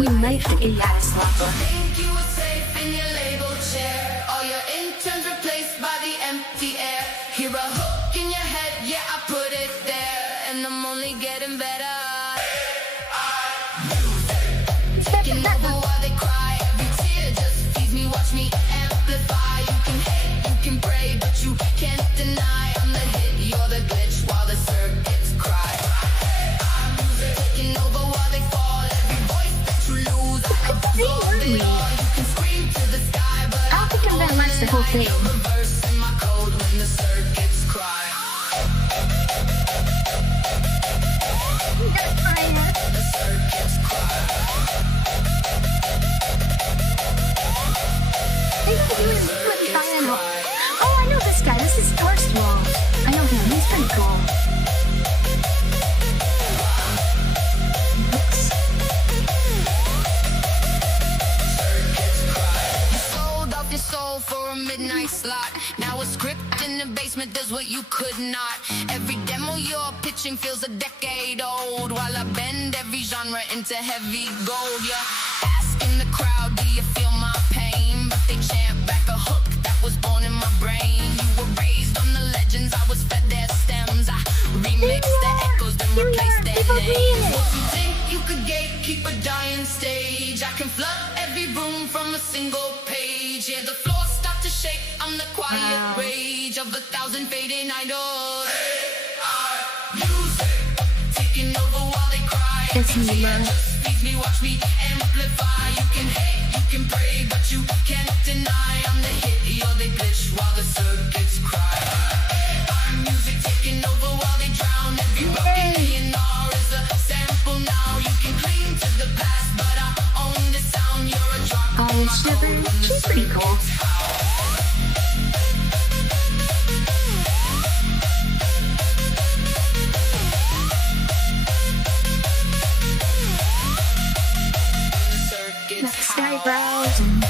We like the AI Swapper. Think you were safe in your label chair. All your interns replaced by the empty air. Hear a hook in your head, yeah, I put it there. And I'm only getting better. Taking over while they cry. Every tear just feeds me, watch me amplify. You can hate, you can pray, but you can't deny. I'm the hit, you're the glitch while the circuits cry. Taking over while they fall. Every voice that you lose, I absorb it all. You can scream to the sky, but I don't think I'm gonna watch the whole thing. reverse in my code when the circuits cry. The circuits cry. Oh, I know this guy. This is Torstwall. I know him. He's pretty cool. Sold off your soul for a midnight slot. Now a script in the basement does what you could not. Every demo you're pitching feels a decade old, while I bend every genre into heavy gold. You're asking the crowd, do you feel my pain? But they chant back a hook that was born in my brain. You were raised on the legends, I was fed their stems. I remixed the echoes, then replaced their names. You think you could gatekeep a dying stage? I can flood every room from a single page. Yeah, the floor stopped to shake. I'm the quiet rage of 1,000 fading idols. Music taking over while they cry. It's Mila. Just feeds me, watch me amplify. You can hate, you can pray, but you can't deny. I'm the hit, you're the glitch while the circuits cry. Our music taking over while they drown. Every broken A&R is a sample now. You can cling to the past, but I own the sound. You're a drop. She's pretty cool. Skybrows and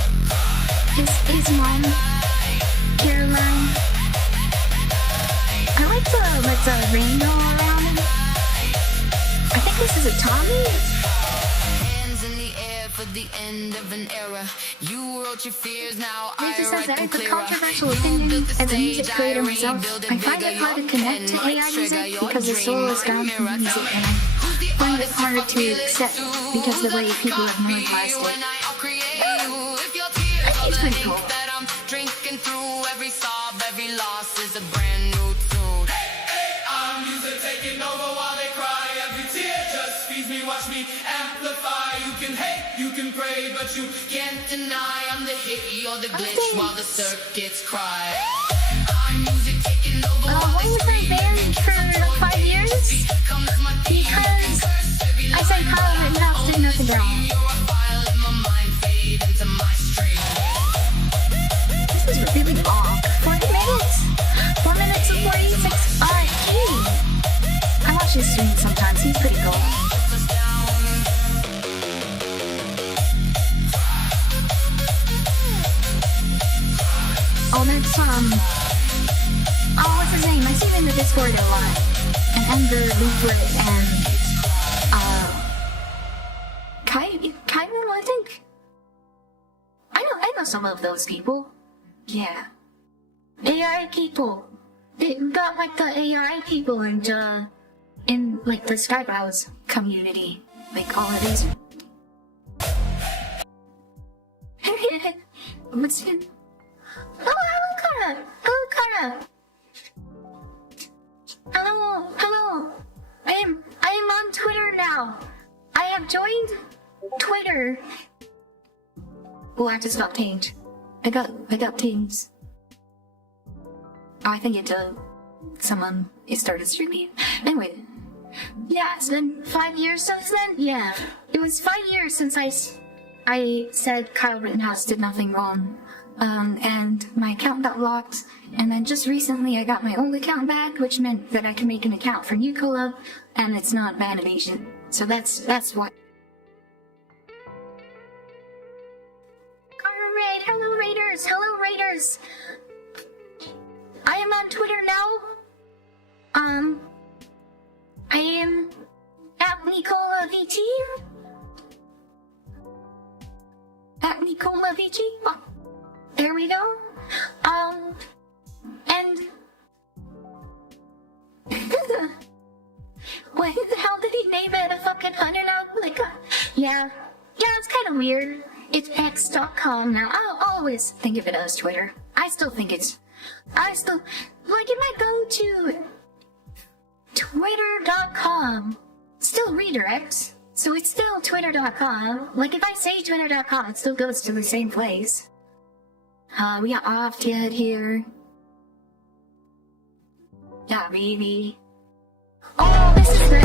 his mom, Caroline. I like the rainbow around him. I think this is a Tommy. Hands in the air for the end of an era. You wrote your fears, now It just says I that write it's a them clearer. controversial opinion as a music creator myself. I find it hard to connect to AI music because the soul is gone from the music, and I find it hard to accept because of the way people have normalized it. It's pretty cool. That I'm drinking through every sob, every loss is a brand new tune. Our music taking over while they cry. Every tear just feeds me, watch me amplify. You can hate, you can pray, but you can't deny. I'm the hit, you're the glitch while the circuits cry. Our music taking over while Why they was I banned for 5 years? Because I said Kyle Rittenhouse did nothing wrong. This is really long. 40 minutes? 4 minutes and 46. I watch his stream sometimes. He's pretty cool. Oh, that's, oh, what's his name? I see him in the Discord a lot. And Ember, Leaflet, and, Kaiman, I think? I know some of those people. Yeah. AI people. They got, like, the AI people and, in, like, the Skybrows community. Like, all of these. What's in? Oh, hello, Kara! Hello, Kara! Hello! I am on Twitter now. I have joined Twitter. Oh, I just got tamed. I got teams. I think someone started streaming. Anyway. Yeah, it's been 5 years since then? Yeah. It was 5 years since I said Kyle Rittenhouse did nothing wrong. And my account got locked, and then just recently I got my old account back, which meant that I can make an account for Nucola, and it's not ban evasion. So that's what. Carter Raid, hello Raiders! I am on Twitter now. I am at Nicola VT. At Nicola VT. Oh, there we go. And what the hell did he name it? A fucking 100 now? Like, yeah, it's kind of weird. It's x.com now. I'll always think of it as Twitter. If I go to twitter.com, still redirects, so it's still twitter.com. Like, if I say twitter.com, it still goes to the same place. We got Offdead here. Yeah, Vivi. Oh, this is the...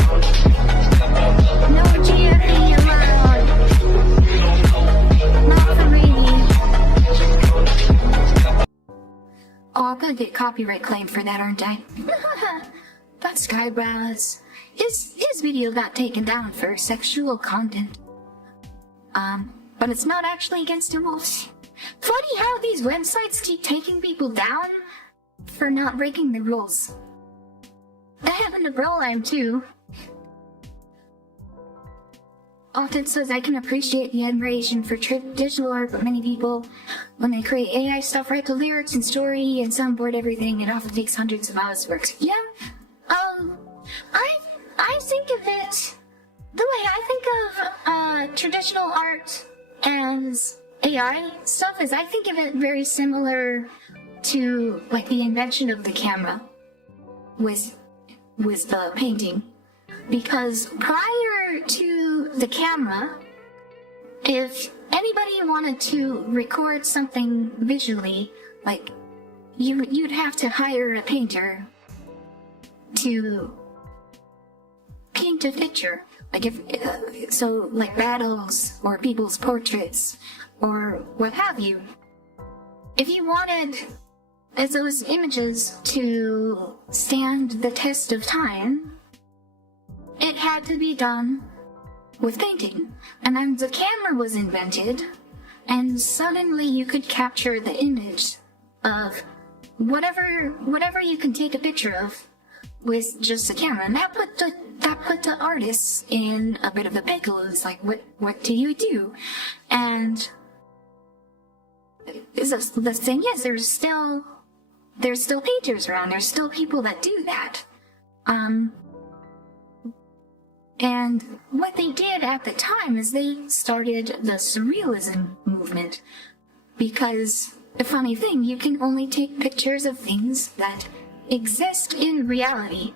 No GFE allowed. Not for Vivi. Oh, I'm gonna get copyright claim for that, aren't I? That's Skybrows. His video got taken down for sexual content. But it's not actually against the rules. Funny how these websites keep taking people down for not breaking the rules. That happened to Broline too. Often says I can appreciate the admiration for traditional art, but many people, when they create AI stuff, write the lyrics and story and soundboard everything. It often takes hundreds of hours of work. Yeah, I think of it the way I think of traditional art as AI stuff is I think of it very similar to like the invention of the camera with the painting, because prior to the camera if anybody wanted to record something visually, like, you'd have to hire a painter to paint a picture. Like like battles or people's portraits or what have you. If you wanted those images to stand the test of time, it had to be done with painting. And then the camera was invented, and suddenly you could capture the image of whatever you can take a picture of with just a camera. And that put the artists in a bit of a pickle. It's like, what do you do? And the thing is, there's still painters around. There's still people that do that. And what they did at the time is they started the Surrealism movement, because the funny thing, you can only take pictures of things that exist in reality.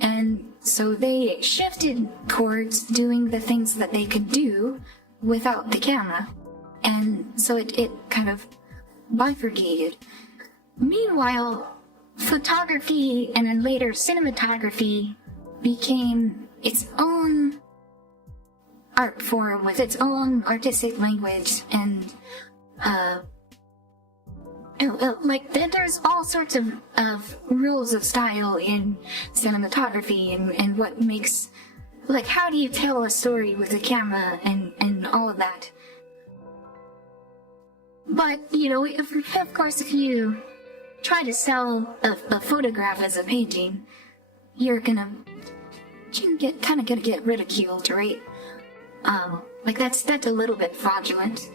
And so they shifted towards doing the things that they could do without the camera. And so it kind of bifurcated. Meanwhile, photography and then later cinematography became its own art form with its own artistic language, and like there's all sorts of rules of style in cinematography, and what makes, like, how do you tell a story with a camera and all of that. But, you know, of course, if you try to sell a photograph as a painting, you're gonna get ridiculed, right? Like that's a little bit fraudulent.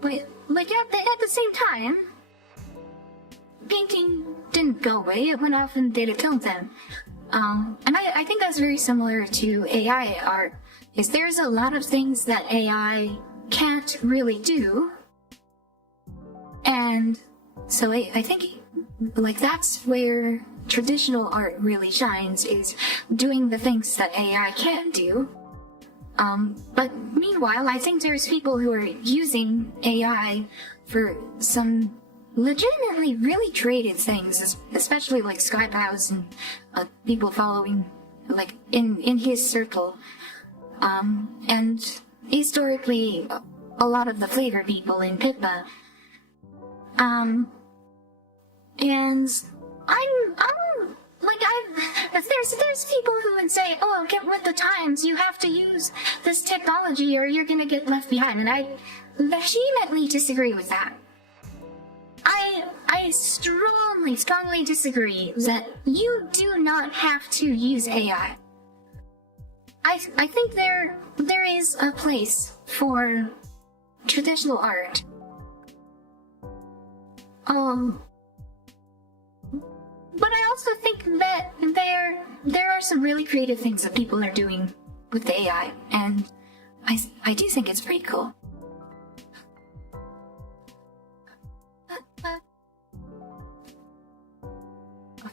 But like at the same time, painting didn't go away. It went off and did its own thing. And I think that's very similar to AI art. Is there's a lot of things that AI can't really do, and so I think like that's where traditional art really shines, is doing the things that AI can't do. But meanwhile, I think there's people who are using AI for some legitimately really creative things, especially like Skybows and people following like in his circle. And historically, a lot of the flavor people in Pippa. And there's people who would say, oh, get with the times, you have to use this technology or you're gonna get left behind, and I vehemently disagree with that. I strongly disagree that you do not have to use AI. I think there is a place for traditional art. But I also think that there are some really creative things that people are doing with the AI, and I do think it's pretty cool.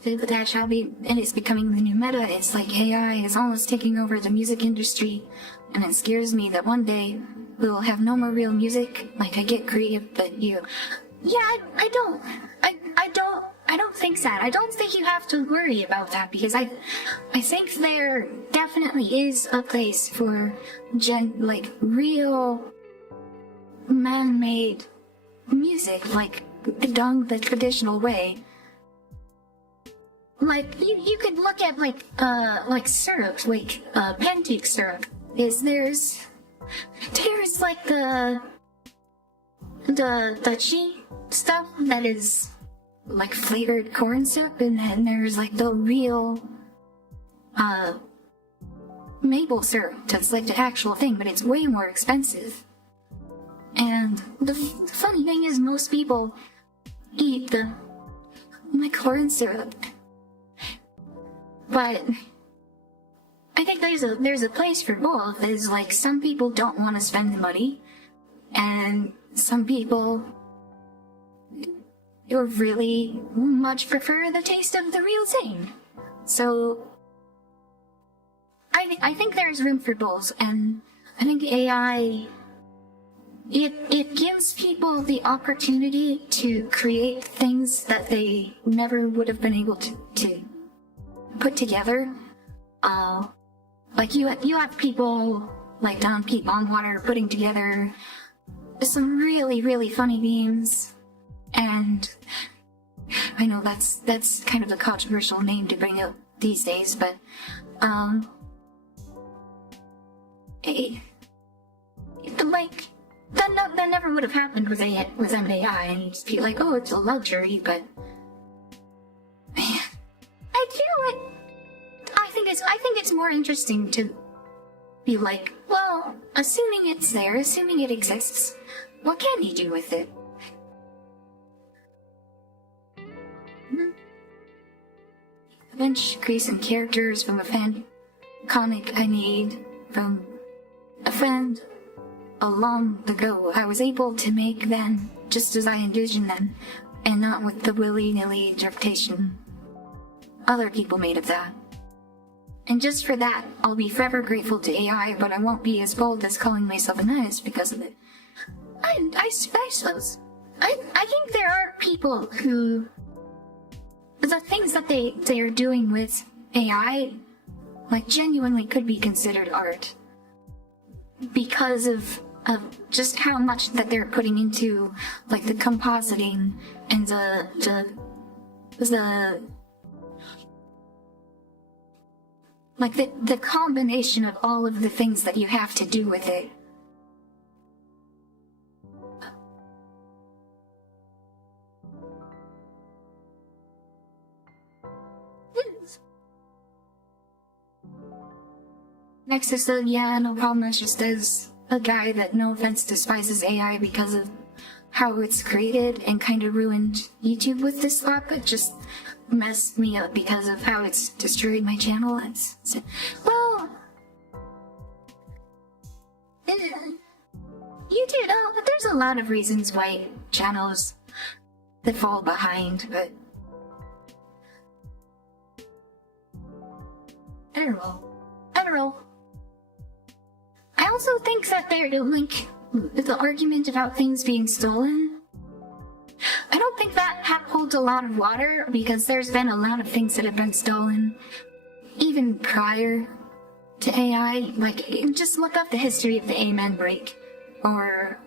But that shall be, and it's becoming the new meta. It's like AI is almost taking over the music industry, and it scares me that one day we'll have no more real music. Like, I get creative, but I don't think that. I don't think you have to worry about that, because I think there definitely is a place for real man-made music, like done the traditional way. Like you could look at like syrup, like pancake syrup. There's like the cheap stuff that is like flavored corn syrup, and then there's like the real maple syrup that's like the actual thing, but it's way more expensive. And the funny thing is, most people eat the corn syrup, but I think there's a place for both. There's like, some people don't want to spend the money, and some people really much prefer the taste of the real thing. So I think there's room for both, and I think AI, it gives people the opportunity to create things that they never would have been able to put together. Like you have people like Don Pete Bondwater putting together some really, really funny memes, and I know that's kind of a controversial name to bring up these days, but like that never would have happened with an AI, and you'd just be like, oh, it's a luxury, but man, I think it's more interesting to be like, well, assuming it's there, assuming it exists, what can you do with it? Eventually create some characters from a fan comic I made from a friend a long ago. I was able to make them just as I envisioned them, and not with the willy-nilly interpretation other people made of that. And just for that, I'll be forever grateful to AI, but I won't be as bold as calling myself an artist because of it. I suppose. I think there are people who... the things that they are doing with AI, like, genuinely could be considered art. Because of just how much that they're putting into, like, the compositing and the combination of all of the things that you have to do with it. Next is the, yeah, no problem, it's just as a guy that, no offense, despises AI because of how it's created and kind of ruined YouTube with this slot, but just messed me up because of how it's destroyed my channel. Well, YouTube, there's a lot of reasons why channels that fall behind, but I don't know. I also think that the argument about things being stolen, I don't think that holds a lot of water, because there's been a lot of things that have been stolen even prior to AI. Like, just look up the history of the Amen break, or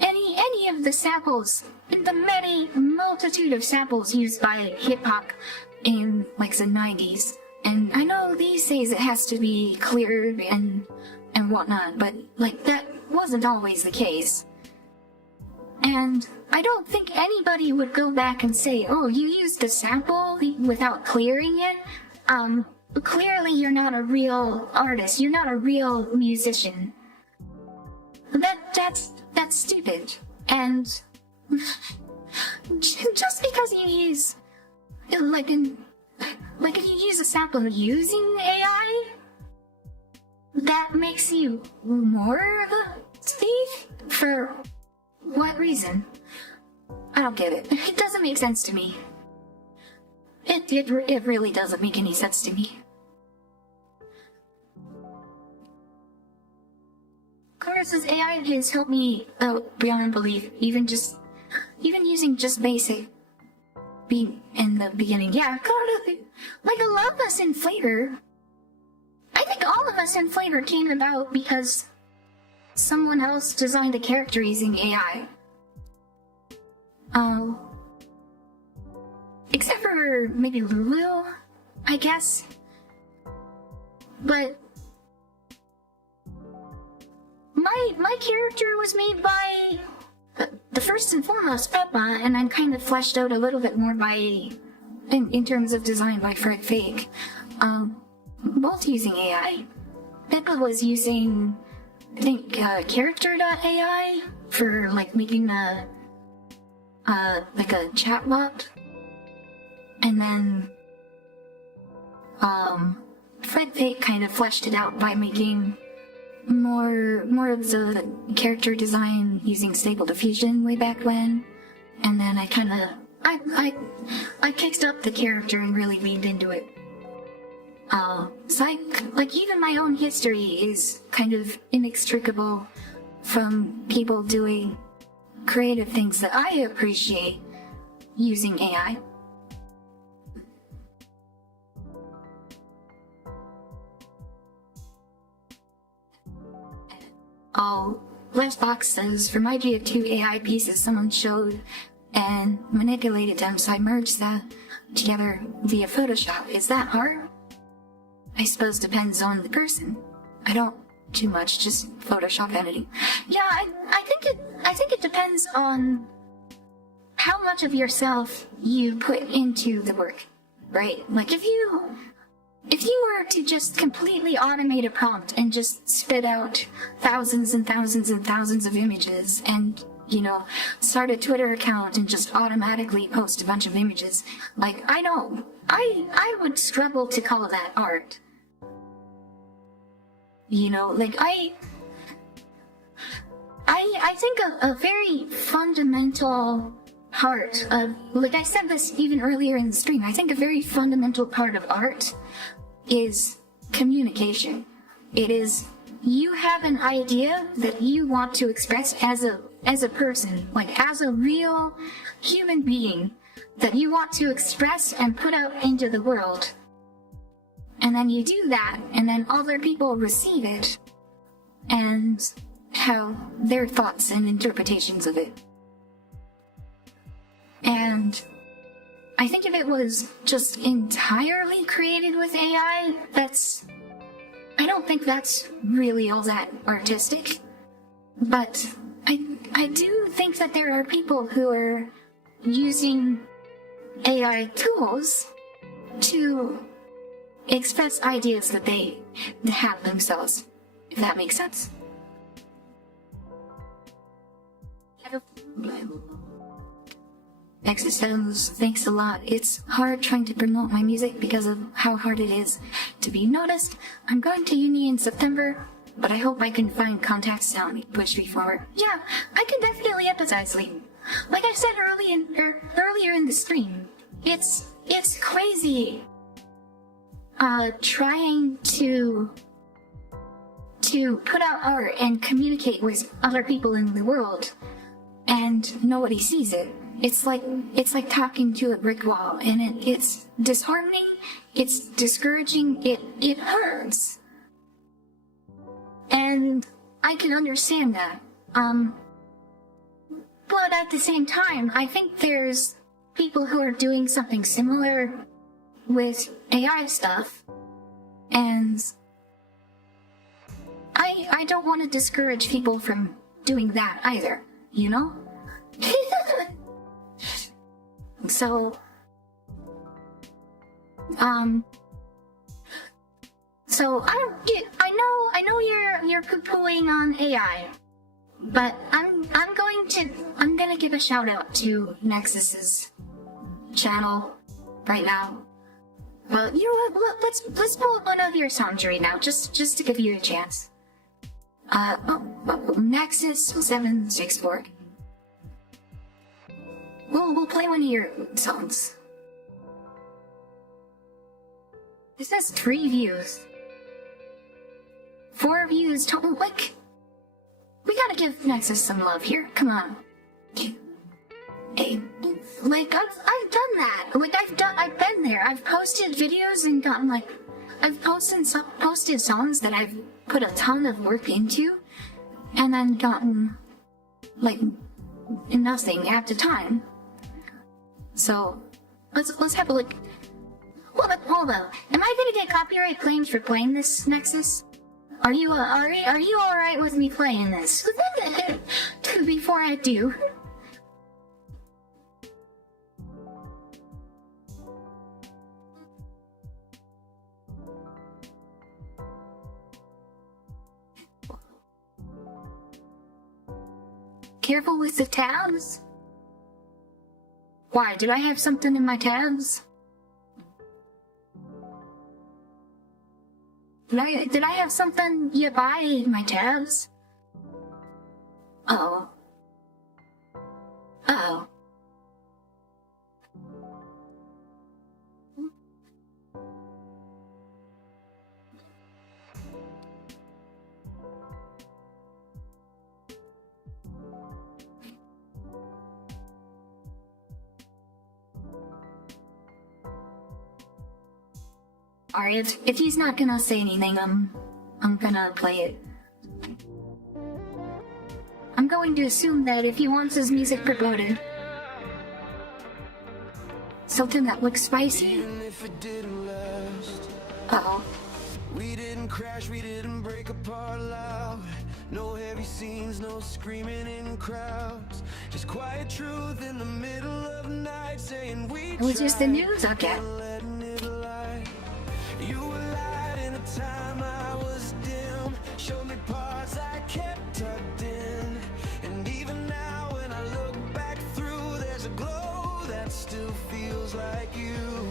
any of the samples, the many multitude of samples used by hip-hop in, like, the 90s. And I know these days it has to be cleared and whatnot, but, like, that wasn't always the case. And I don't think anybody would go back and say, oh, you used a sample without clearing it? Clearly you're not a real artist, you're not a real musician. That's stupid. And just because you use, like if you use a sample using AI, that makes you more of a thief? For what reason? I don't get it. It doesn't make sense to me. It really doesn't make any sense to me. Of course, as AI has helped me out beyond belief, even using just basic beat in the beginning. Yeah, like a lot of us in Flavor, I think all of us in Flavor came about because someone else designed a character using AI. Except for maybe Lulu, I guess. But my character was made by the first and foremost Peppa, and then kind of fleshed out a little bit more in terms of design by Fred Fake. Both using AI. Peppa was using, I think, character.ai for, like, making like a chatbot. And then Fred Fake kind of fleshed it out by making more of the character design using Stable Diffusion way back when. And then I kind of I kicked up the character and really leaned into it. It's like even my own history is kind of inextricable from people doing creative things that I appreciate using AI. Last box says, for my GF2 AI pieces someone showed and manipulated them, so I merged that together via Photoshop. Is that hard? I suppose depends on the person. I don't too much, just Photoshop editing. Yeah, I think it depends on how much of yourself you put into the work, right? Like if you were to just completely automate a prompt and just spit out thousands and thousands and thousands of images and, you know, start a Twitter account and just automatically post a bunch of images, like, I would struggle to call that art. You know, like, I think a very fundamental part of, like I said this even earlier in the stream, I think a very fundamental part of art is communication. It is, you have an idea that you want to express as a person, like as a real human being that you want to express and put out into the world. And then you do that, and then other people receive it and have their thoughts and interpretations of it. And I think if it was just entirely created with AI, I don't think that's really all that artistic. But I do think that there are people who are using AI tools to express ideas that they have themselves, if that makes sense. Nexus says, thanks a lot. It's hard trying to promote my music because of how hard it is to be noticed. I'm going to uni in September, but I hope I can find contacts to help me push me forward. Yeah, I can definitely empathize, Lee. Like I said earlier in the stream, it's crazy trying to put out art and communicate with other people in the world and nobody sees it. It's like talking to a brick wall, and it's disheartening, it's discouraging, it hurts. And I can understand that. But at the same time, I think there's people who are doing something similar with AI stuff, and I don't want to discourage people from doing that either, you know? So I know you're poo-pooing on AI, but I'm gonna give a shout out to Nexus's channel right now. Well, you know what? Let's pull up one of your songs right now, just to give you a chance. Nexus 764. We'll play one of your songs. This has 3 views. 4 views total. Like, we gotta give Nexus some love here. Come on. Hey, like I've done that. Like I've been there. I've posted videos and gotten I've posted songs that I've put a ton of work into, and then gotten nothing at the time. So let's have a look. Hold on. Am I gonna get copyright claims for playing this, Nexus? Are you all right with me playing this? Before I do. Careful with the tabs. Why, did I have something in my tabs? Did I have something you buy in my tabs? Uh-oh. Uh-oh. Alright, if he's not gonna say anything, I'm gonna play it. I'm going to assume that if he wants his music promoted, something that looks spicy. Uh-oh. We didn't crash, we didn't break apart loud. No heavy scenes, no screaming in crowds. Just quiet truth in the middle of the night, saying we It was just the news, okay. letting it lie. You were light in a time I was dim. Showed me parts I kept tucked in. And even now when I look back through, there's a glow that still feels like you.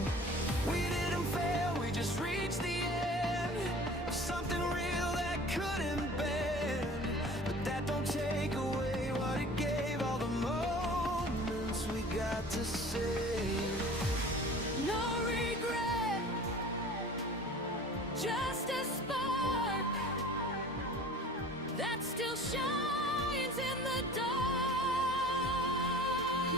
We didn't fail, we just reached the end of something real that couldn't bend. But that don't take away what it gave, all the moments we got to save. No regret, just a spark that still shines in the dark.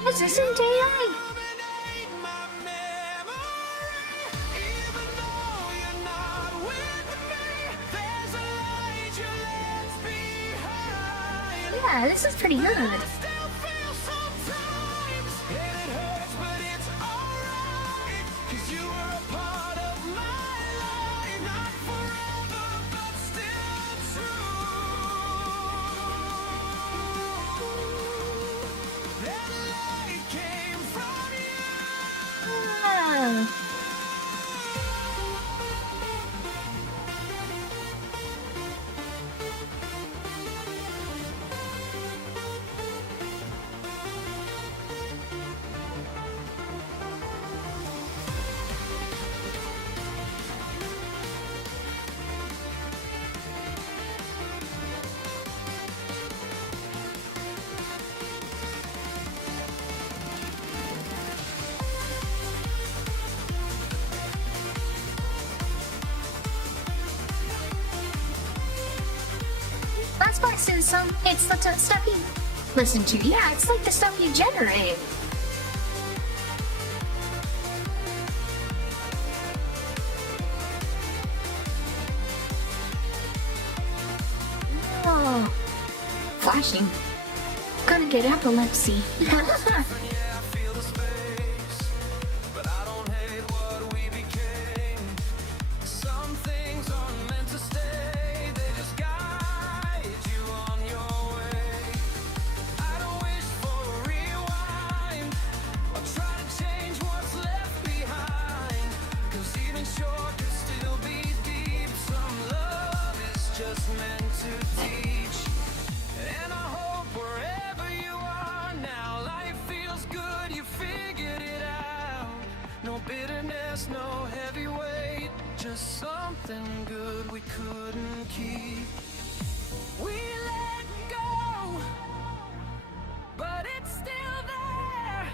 This isn't AI. Illuminate my memory, even though you're not with me. There's a light you left behind. Yeah, this is pretty good. Still feel sometimes, and it hurts, but it's alright. 'Cause you were a part of my life, not forever, but still true. That light came from you. Ah. Last part says it's the stuff you listen to. Yeah, it's like the stuff you generate. Oh, flashing. Gonna get epilepsy. Yeah, I feel the space, but I don't hate what we became. Some things aren't meant to stay, they just guide you on your way. I don't wish for a rewind, I'll try to change what's left behind. 'Cause even short could still be deep, some love is just meant to teach. And I hope wherever you are now, life feels good, you figured it out. No bitterness, no heavy weight, just something good we couldn't keep. We let go, but it's still there.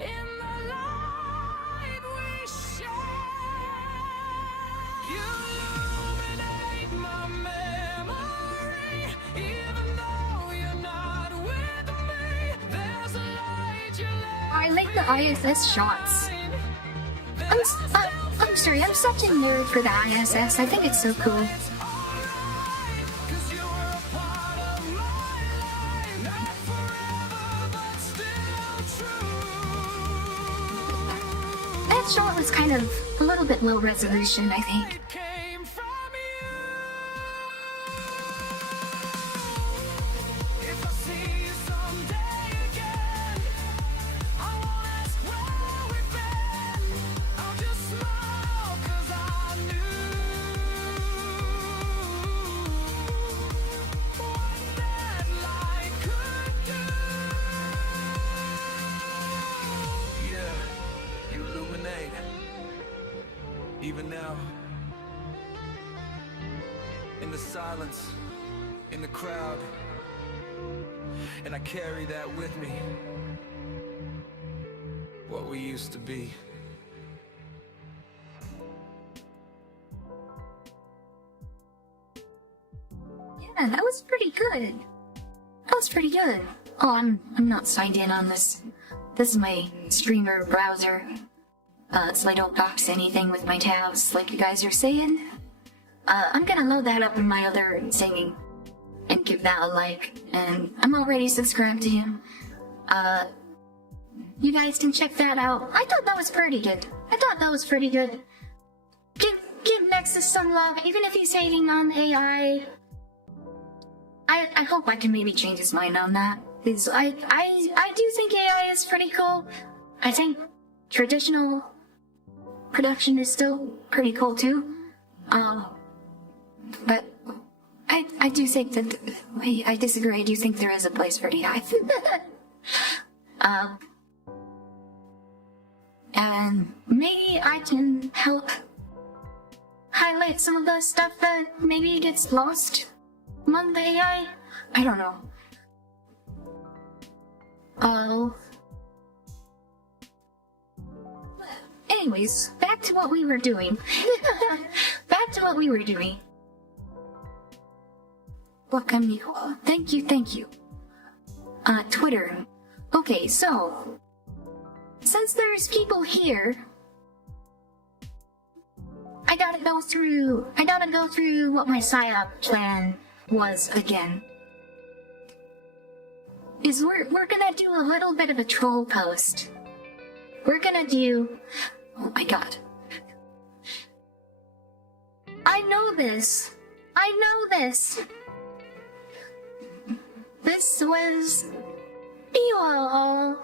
In the light we share, you illuminate my memory, even though you're not with me. There's a light you left I like the ISS shots. I'm sorry, I'm such a nerd for the ISS. I think it's so cool. It's alright, 'cause you were a part of my life, not forever, but still true. That shot was kind of a little bit low resolution, I think. It came from you. If I see you someday again, I won't ask where we've been. I'll just smile 'cause I knew what that light could do. Yeah, you illuminate. Even now, in the silence, in the crowd, and I carry that with me, what we used to be. Yeah, that was pretty good. That was pretty good. Oh, I'm not signed in on this. This is my streamer browser. so I don't box anything with my tabs like you guys are saying. I'm gonna load that up in my other singing and give that a like, and I'm already subscribed to him. You guys can check that out. I thought that was pretty good. Give Nexus some love, even if he's hating on AI. I hope I can maybe change his mind on that. Because I do think AI is pretty cool. I think traditional production is still pretty cool too. But I do think that I disagree. I do think there is a place for AI. And maybe I can help highlight some of the stuff that maybe gets lost among the AI. I don't know. Anyways, back to what we were doing. Welcome, Nicole. Thank you. Twitter. Okay, so since there's people here, I gotta go through what my PSYOP plan was again. We're gonna do a little bit of a troll post. We're gonna do... Oh my god. I know this. This was... Ewell.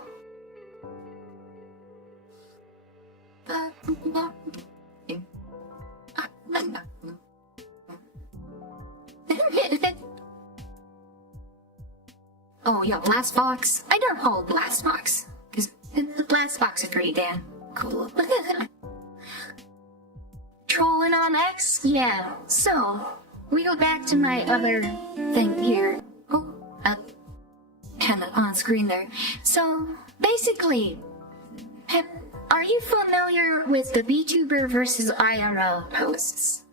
Oh, yeah, Blast Box. I don't hold Blast Box, because the Blast Box is pretty damn cool. Trolling on X? Yeah, so, we go back to my other thing here. Oh, kind of on screen there. So, basically, are you familiar with the VTuber versus IRL posts?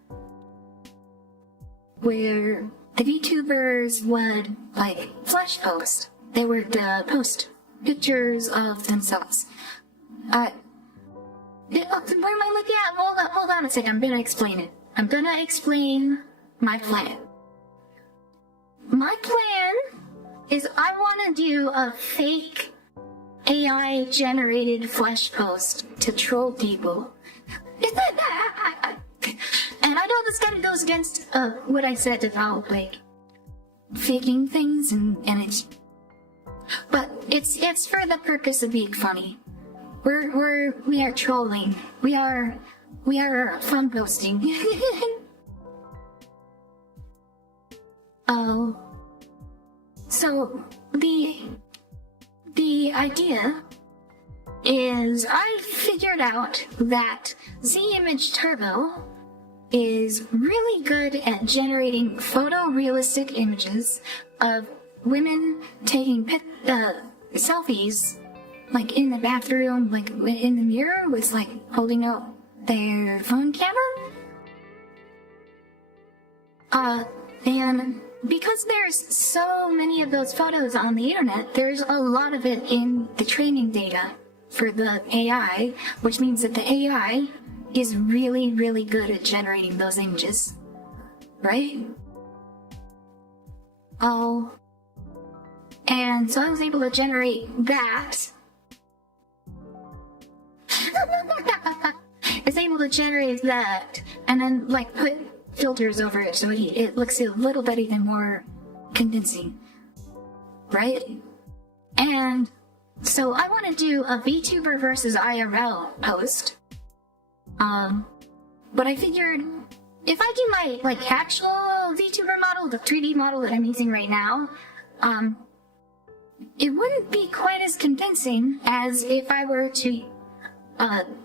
Where the VTubers would, like, flash post. They would post pictures of themselves. Where am I looking at? Hold on a second. I'm gonna explain it. I'm gonna explain my plan. My plan is I want to do a fake AI-generated flash post to troll people. And I know this kind of goes against what I said about, like, faking things and it's... But it's for the purpose of being funny. We are trolling. We are fun posting. Oh. So, the idea is I figured out that Z-Image Turbo is really good at generating photorealistic images of women taking selfies, like in the bathroom, like in the mirror with like holding out their phone camera. And because there's so many of those photos on the internet, there's a lot of it in the training data for the AI, which means that the AI is really, really good at generating those images. Right? Oh. And so I was able to generate that. I was able to generate that, and then, like, put filters over it so it looks a little bit even more convincing. Right? And so I want to do a VTuber versus IRL post. But I figured if I do my, like, actual VTuber model, the 3D model that I'm using right now, it wouldn't be quite as convincing as if I were to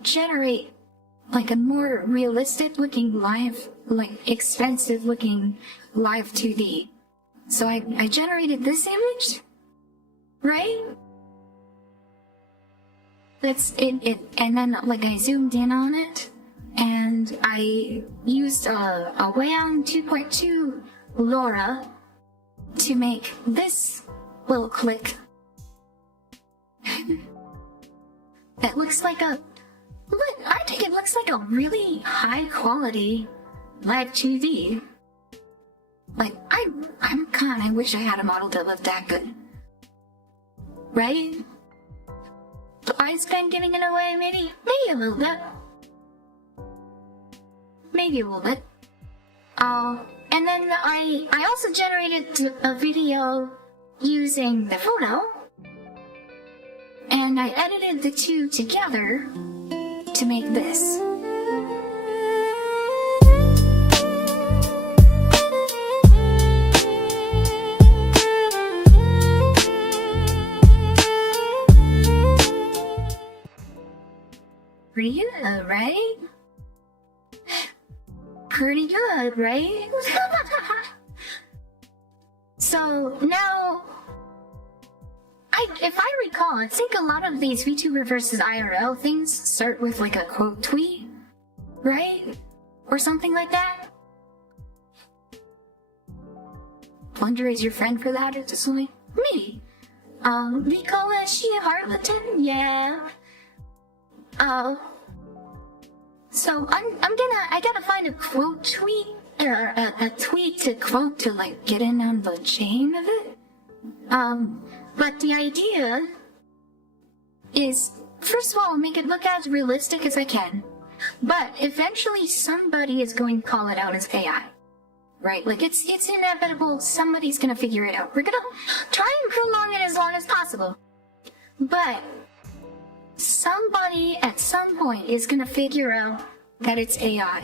generate like a more realistic looking live, like expensive looking live 2D. So I generated this image, right? That's it, and then like I zoomed in on it, and I used a WAN 2.2 LoRa to make this little click that looks like a Look, I think it looks like a really high quality live TV. Like, I wish I had a model that looked that good. Right? Do I spend giving it away? Maybe a little bit. Maybe a little bit. And then I also generated a video using the photo. And I edited the two together to make this. Pretty good, right? Pretty good, right? So now, if I recall, I think a lot of these VTuber versus IRL things start with like a quote tweet, right? Or something like that. Wonder is your friend for that or just like me? Nicola, is she a harlequin? Yeah. So I gotta find a quote tweet, or a tweet to quote to like get in on the chain of it. But the idea is, first of all, make it look as realistic as I can. But eventually somebody is going to call it out as AI. Right? Like it's inevitable, somebody's gonna figure it out. We're gonna try and prolong it as long as possible. But somebody at some point is gonna figure out that it's AI.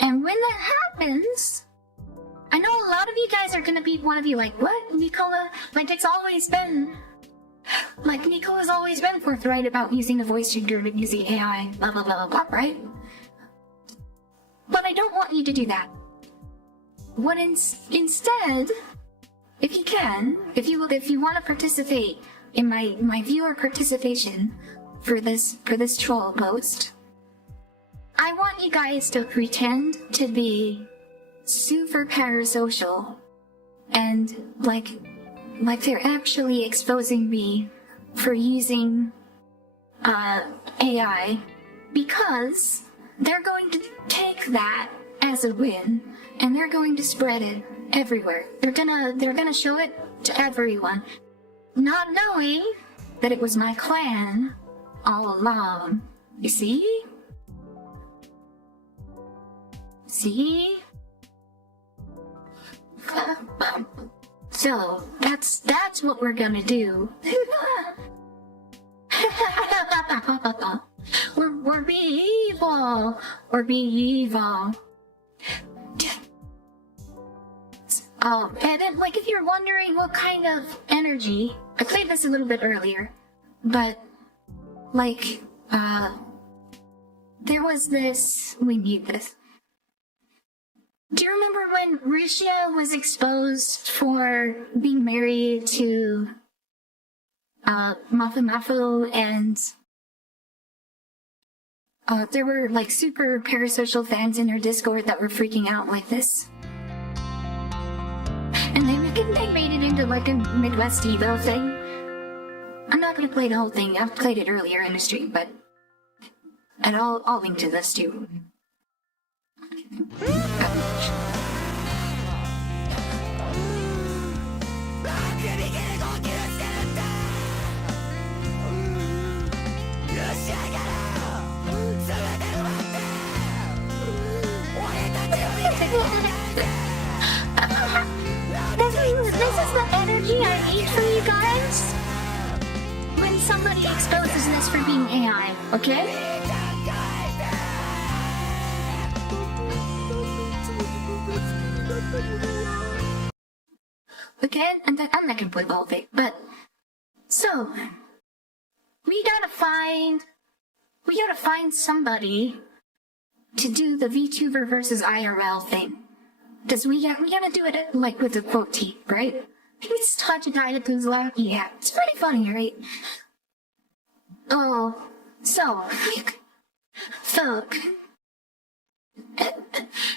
And when that happens, I know a lot of you guys are gonna wanna be like, what, Nicola? Like Nicola's always been forthright about using the voice changer and using AI, blah blah blah blah, right? But I don't want you to do that. What instead, if you can, if you want to participate in my viewer participation for this troll post, I want you guys to pretend to be super parasocial and like they're actually exposing me for using AI, because they're going to take that as a win and they're going to spread it everywhere. They're gonna show it to everyone, not knowing that it was my clan all along. You see? See? So that's what we're gonna do. We're being evil. We're being evil. And then, like, if you're wondering what kind of energy, I played this a little bit earlier, but like, there was this. We need this. Do you remember when Rishia was exposed for being married to Mafu and there were like super parasocial fans in her Discord that were freaking out like this? And they made it into like a Midwest Evo thing. I'm not gonna play the whole thing, I've played it earlier in the stream, but and I'll link to this too. This is the energy I need from you guys when somebody exposes this for being AI, okay? Okay, and then I'm not gonna play the whole thing, but so we gotta find somebody to do the VTuber versus IRL thing. Because we gotta do it like with the quote tee, right? Maybe it's touch a guy that goes loud. Yeah, it's pretty funny, right? Oh, so fuck.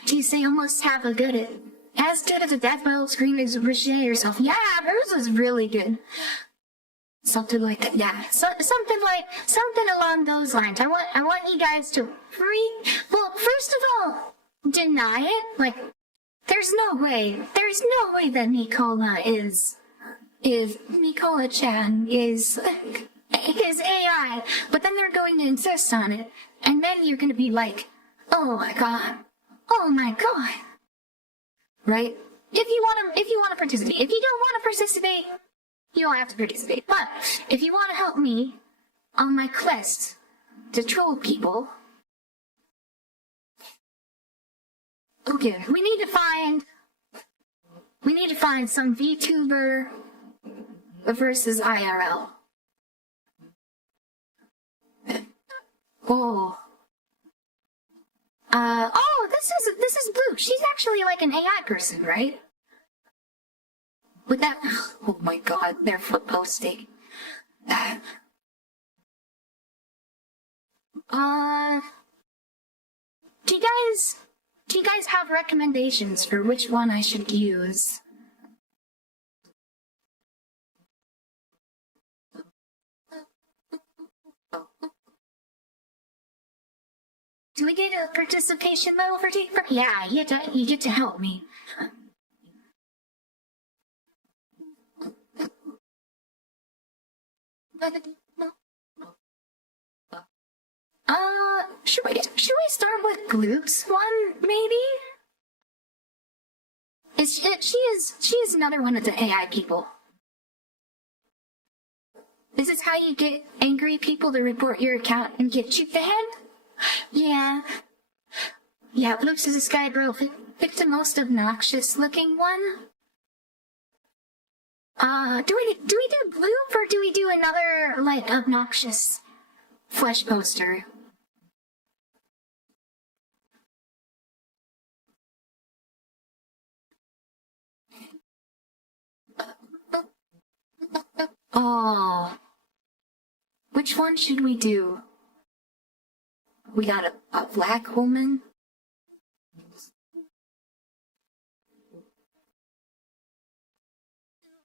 Do you say almost have a good as good as a death metal scream as Richie yourself? Yeah, hers was really good. Something like that. Yeah, something along those lines. I want you guys to well, first of all, deny it. Like, there's no way that Mikola-chan is AI, but then they're going to insist on it, and then you're gonna be like, oh my god, right? If you want to participate. If you don't want to participate, you don't have to participate. But if you want to help me on my quest to troll people, okay, we need to find some VTuber versus IRL. Oh. This is Blue. She's actually like an AI person, right? With that, oh my god, they're foot posting. Do you guys have recommendations for which one I should use? Do we get a participation medal for taking? Yeah, you get to help me. Should we start with Gloop's one, maybe? She is another one of the AI people. This is how you get angry people to report your account and get you banned? Yeah. Yeah, Gloop's is a sky bro. Pick the most obnoxious looking one. Do we do Gloop or do we do another, like, obnoxious flesh poster? Oh. Which one should we do? We got a black woman.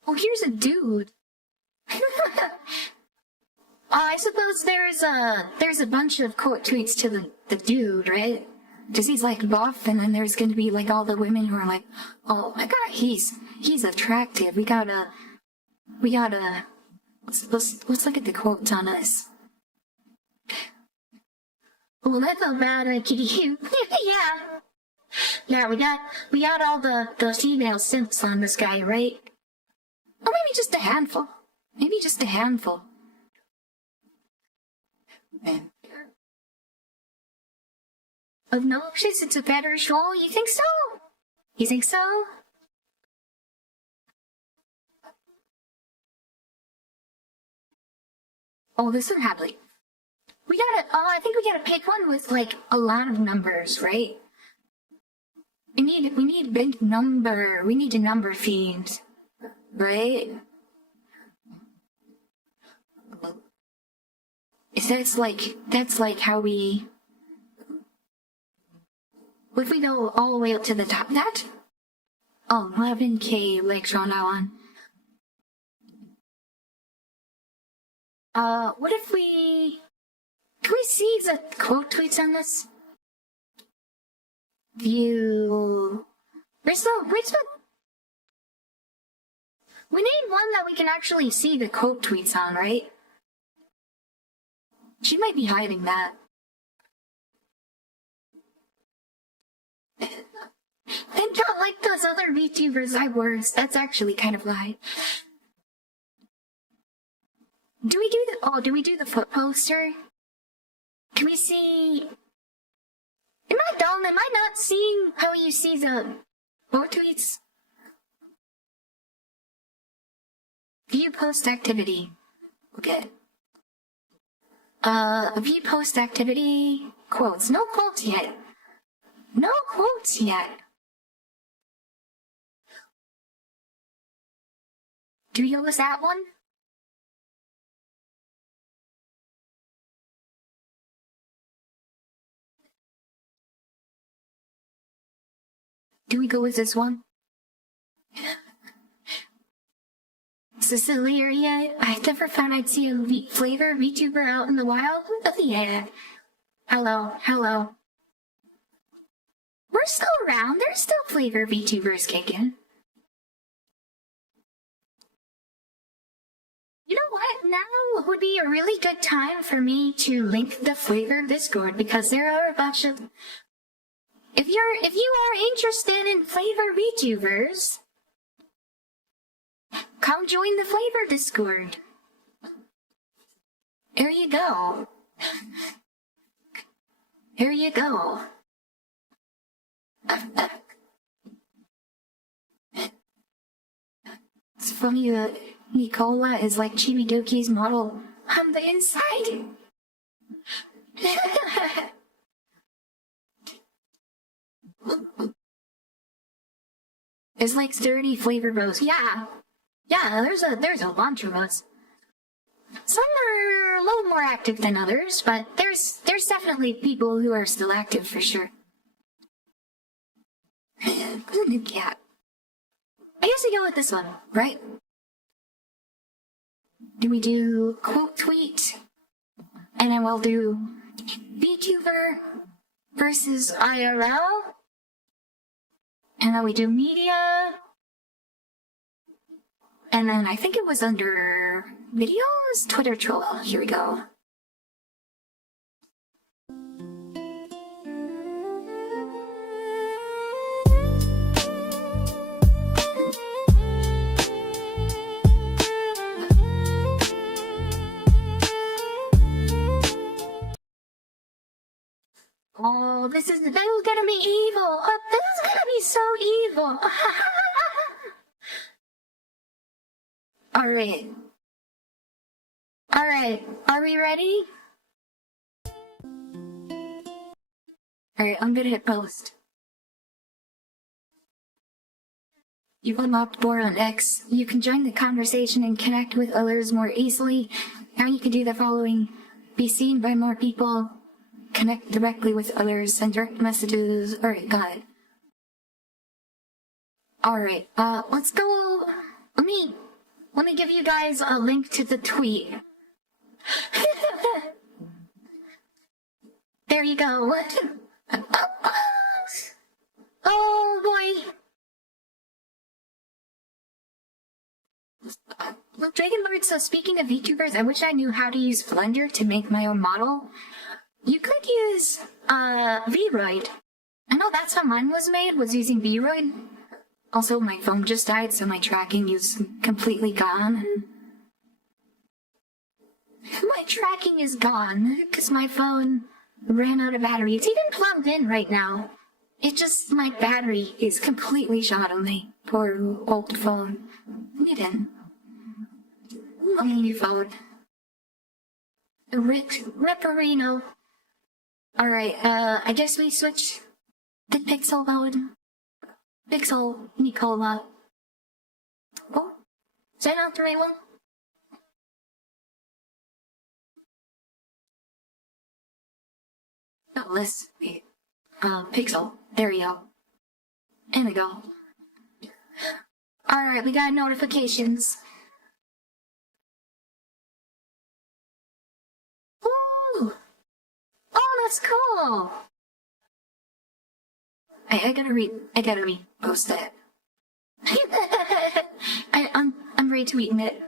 Oh, here's a dude. I suppose there's a bunch of quote tweets to the dude, right? Because he's like buff, and then there's gonna be like all the women who are like, oh my god, he's attractive. We gotta let's look at the quotes on us. Well, I felt bad, I kitty you. Yeah, we got all the female simps on this guy, right? Or maybe just a handful. Maybe just a handful. Man. Obnoxious, it's a better show? You think so? You think so? Oh, this one had like... I think we gotta pick one with like a lot of numbers, right? We need big number. We need a number fiend, right? That's like how we... What if we go all the way up to the top? That? Oh, 11K likes on that one. What if we... Can we see the quote tweets on this? View... Where's the... We need one that we can actually see the quote tweets on, right? She might be hiding that. And not like those other VTubers I worse. That's actually kind of light. Do we do the foot poster? Can we see... Am I dumb? Am I not seeing how you see the quote tweets? View post activity. Okay. View post activity. Quotes. No quotes yet. No quotes yet. Do we go with that one? Do we go with this one? Cecilia. I never found I'd see a flavor VTuber out in the wild. Oh, yeah. Hello, hello. We're still around. There's still flavor VTubers kicking. You know what? Now would be a really good time for me to link the flavor Discord, because there are a bunch of. If you are interested in flavor VTubers, come join the flavor Discord. There you go. Here you go. It's funny that Nicola is like Chibidoki's model on the inside. It's like 30 flavor bros. Yeah, there's a bunch of us. Some are a little more active than others, but there's definitely people who are still active for sure. New cat. I guess we go with this one, right? Do we do quote tweet? And then we'll do VTuber versus IRL? And then we do media. And then I think it was under videos? Twitter troll. Here we go. Oh, this is gonna be evil. Oh, this is gonna be so evil. Alright. Are we ready? Alright, I'm gonna hit post. You've unlocked Board on X. You can join the conversation and connect with others more easily. Now you can do the following. Be seen by more people. Connect directly with others, send direct messages. Alright, got it. Alright, let's go. Let me give you guys a link to the tweet. There you go. Oh boy. Look, Dragonlord, so speaking of VTubers, I wish I knew how to use Blender to make my own model. You could use, Vroid. I know that's how mine was made, was using Vroid. Also, my phone just died, so my tracking is completely gone. My tracking is gone, because my phone ran out of battery. It's even plugged in right now. It just, my battery is completely shot on my poor old phone. Get in. My new phone. Ripperino. Alright, I guess we switch to Pixel mode. Pixel Nicola. Oh, is that not the right one? Oh, let's wait. Pixel. There we go. And we go. Alright, we got notifications. Ooh! Oh, that's cool! I gotta repost that. I'm retweeting it.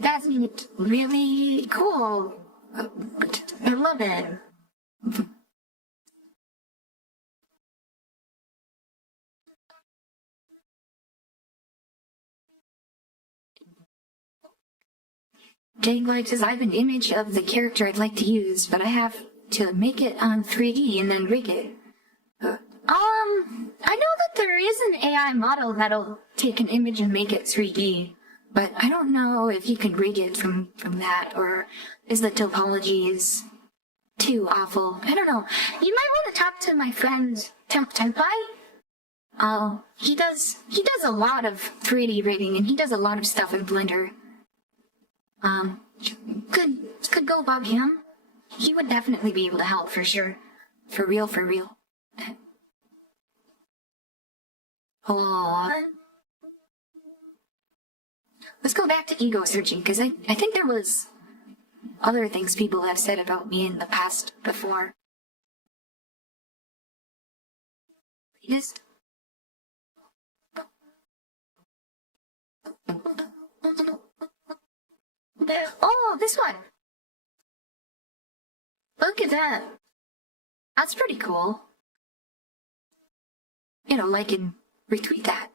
That's really cool. I love it. Janglight says, I have an image of the character I'd like to use, but I have to make it on 3D and then rig it. I know that there is an AI model that'll take an image and make it 3D, but I don't know if you can rig it from that, or is the topology is too awful. I don't know. You might want to talk to my friend Tempai. He does a lot of 3D rigging, and he does a lot of stuff in Blender. Could go above him. He would definitely be able to help for sure. For real. Oh. Let's go back to ego searching, because I think there was other things people have said about me in the past before. Just... Oh, this one! Look at that. That's pretty cool. You know, like and retweet that.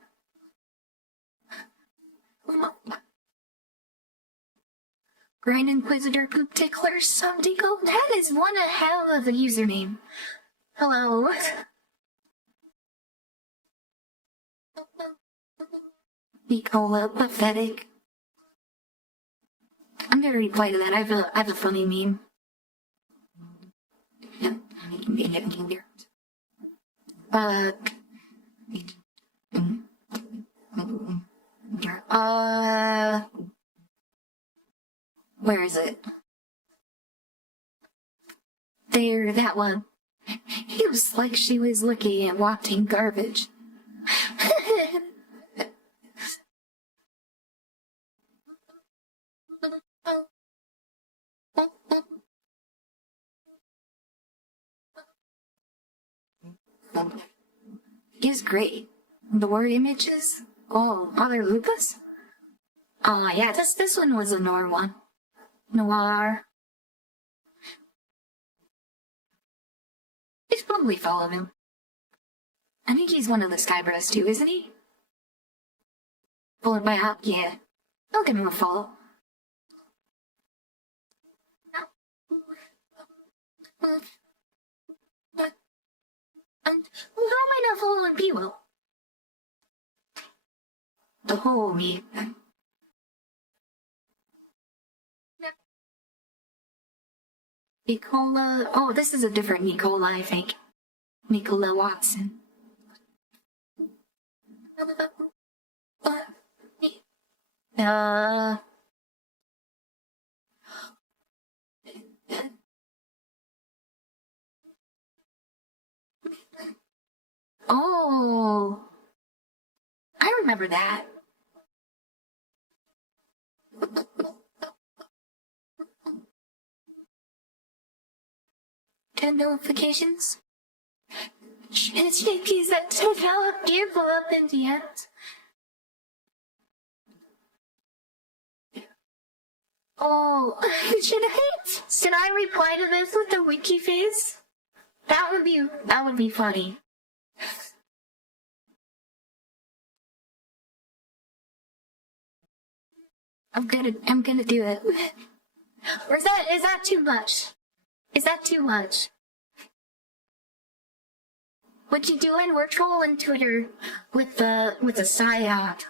Grind Inquisitor Poop Tickler Subdeagle? That is one hell of a username. Hello. Nicola Pathetic. I'm gonna reply to that. I have a funny meme. Yep, where is it? There, that one. It was like she was looking at walking garbage. It's great. The word images? Oh, other lupus? Yeah, this one was a Noir one. Noir. You should probably follow him. I think he's one of the Skybros too, isn't he? Followed by Hop, yeah. I'll give him a follow. How am I not following P-Will? The whole me. Nicola. Oh, this is a different Nicola, I think. Nicola Watson. Oh, I remember that. 10 notifications. JP's that develop give up in the end. Oh, should I reply to this with the wiki face? That would be funny. I'm gonna do it. Or is that too much? Is that too much? What you doing? We're trolling Twitter with a psyop.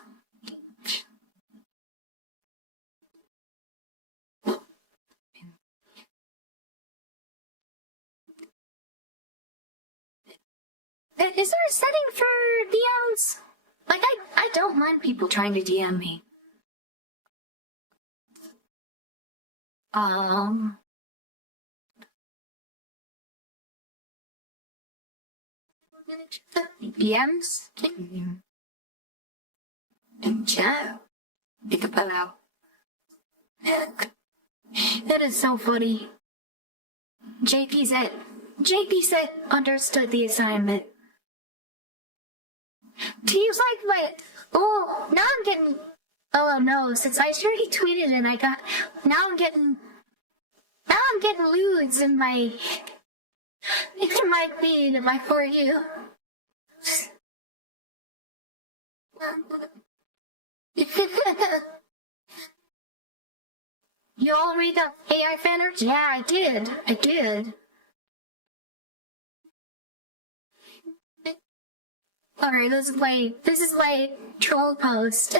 Is there a setting for DMs? Like, I don't mind people trying to DM me. DMs? Ciao. Pick-a-pillow. That is so funny. JP said understood the assignment. Do you like my... Oh, now I'm getting... Oh no, since I already tweeted and I got... Now I'm getting lewds in my feed, in my For You. You all read the AI fanart? Yeah, I did. Alright, this is my troll post.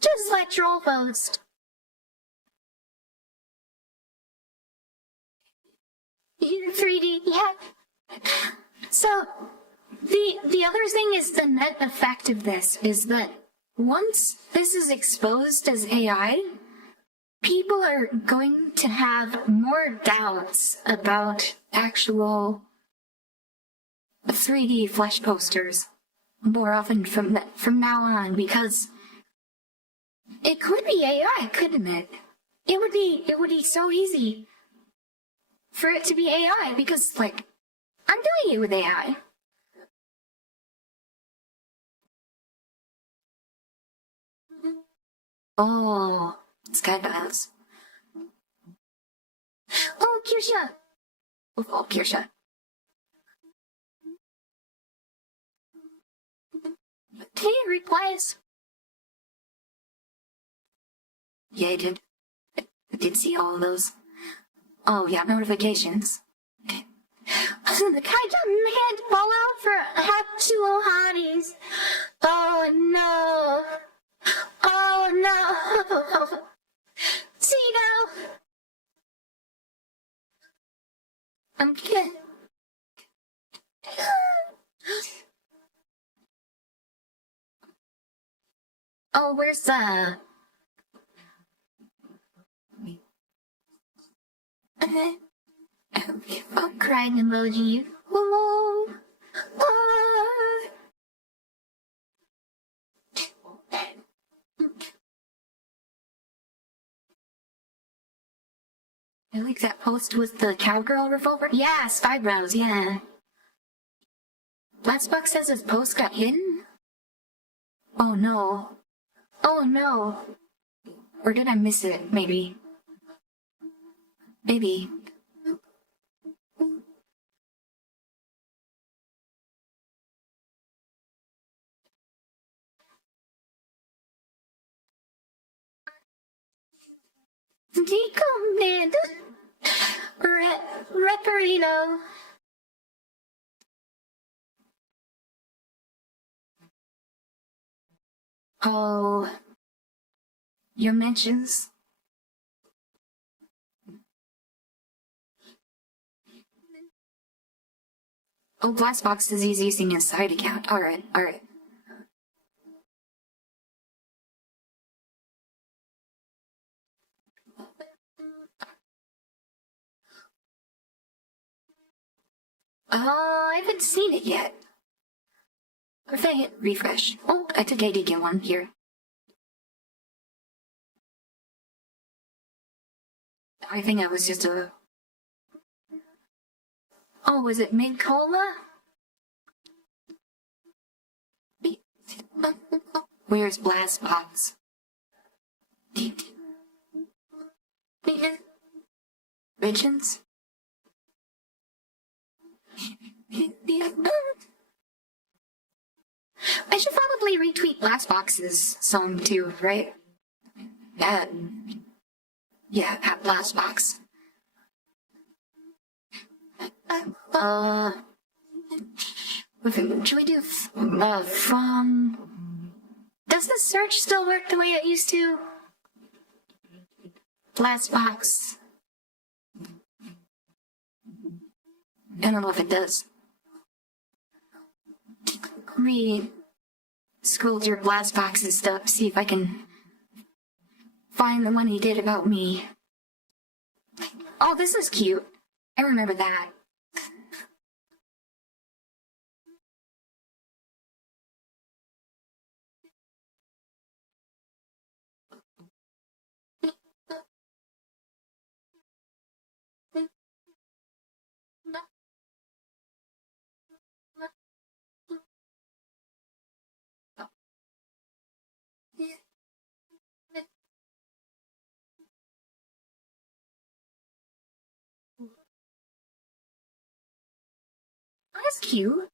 Just like troll post. In 3D, yeah. So, the other thing is the net effect of this is that once this is exposed as AI, people are going to have more doubts about actual 3D flesh posters. more often from now on, because it could be AI, couldn't it? It would be so easy for it to be AI, because like I'm doing it with AI. Oh, it's kind of us. Oh, Kirsha. Oh, Kirsha. Did he replies? Yeah, I did. I did see all of those. Oh, yeah, notifications. Okay. The kind of man fall out for actual hotties. Oh no. Oh no. See now. I'm kidding. Oh, where's I'm crying emoji. Oh, oh. I like that post with the cowgirl revolver. Yeah, eyebrows, yeah. Lastbox says his post got hidden? Oh no. Oh no. Or did I miss it, maybe? Maybe. Decommitted. Reparino. Oh. Your mentions. Oh, Glassbox is he's using his side account. Alright, alright. I haven't seen it yet. Or if I hit refresh. Oh, I think I did get one here. I think that was just a... Oh, was it mid-cola? Where's Blastbox? Richens? I should probably retweet Blastbox's song too, right? Yeah, at Blastbox. Should we do from... Does the search still work the way it used to? Blastbox. I don't know if it does. Read scroll through Blastbox's stuff, see if I can find the one he did about me. Oh, this is cute. I remember that. That's cute.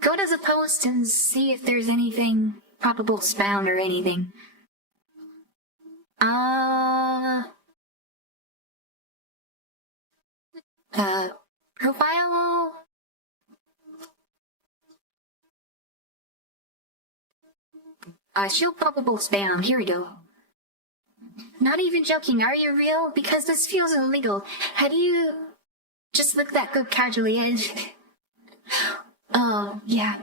Go to the post and see if there's anything probable spam or anything. Profile. Show probable spam. Here we go. Not even joking. Are you real? Because this feels illegal. How do you just look that good casually? Oh, yeah.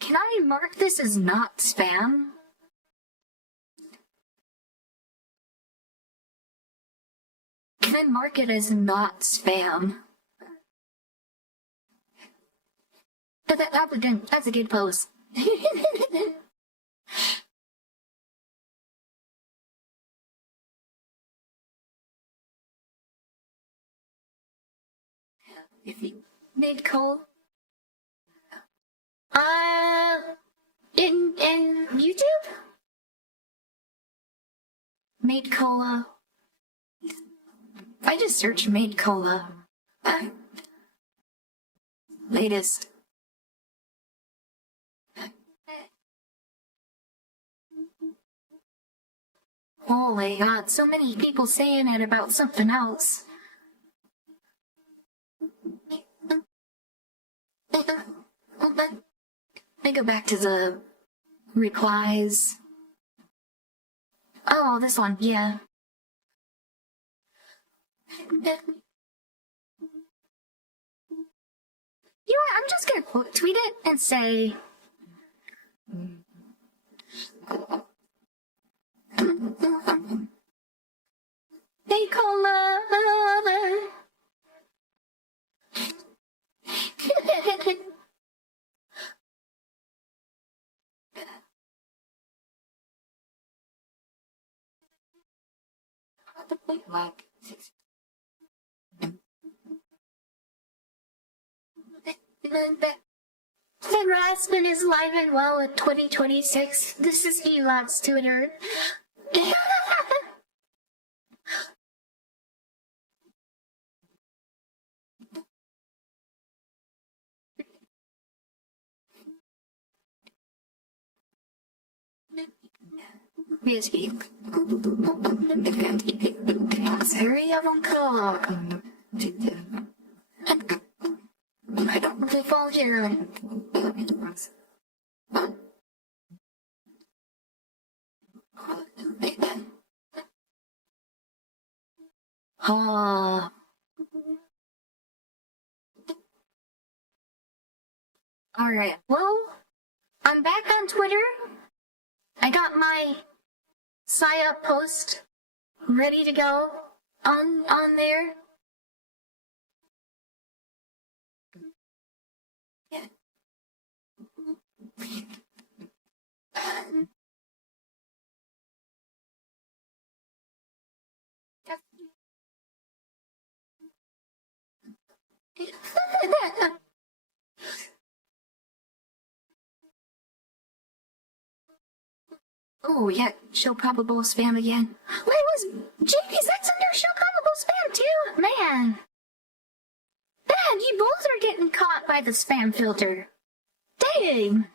Can I mark this as not spam? then mark it as not spam. But that's a good pose. If you made coal, in YouTube, made cola. I just search made cola. Latest. Holy God, so many people saying it about something else. Let me go back to the replies. Oh, this one, yeah. You know what, I'm just gonna tweet it and say... They call love. The harassment is live and well at 2026. This is Elon's Twitter. Hurry up on clock. I don't really fall here. Alright, well, I'm back on Twitter. I got my PSYOP post ready to go on there. Yeah. Oh, yeah, show probable spam again. Wait, was JPX under show probable spam too? Man, you both are getting caught by the spam filter. Dang.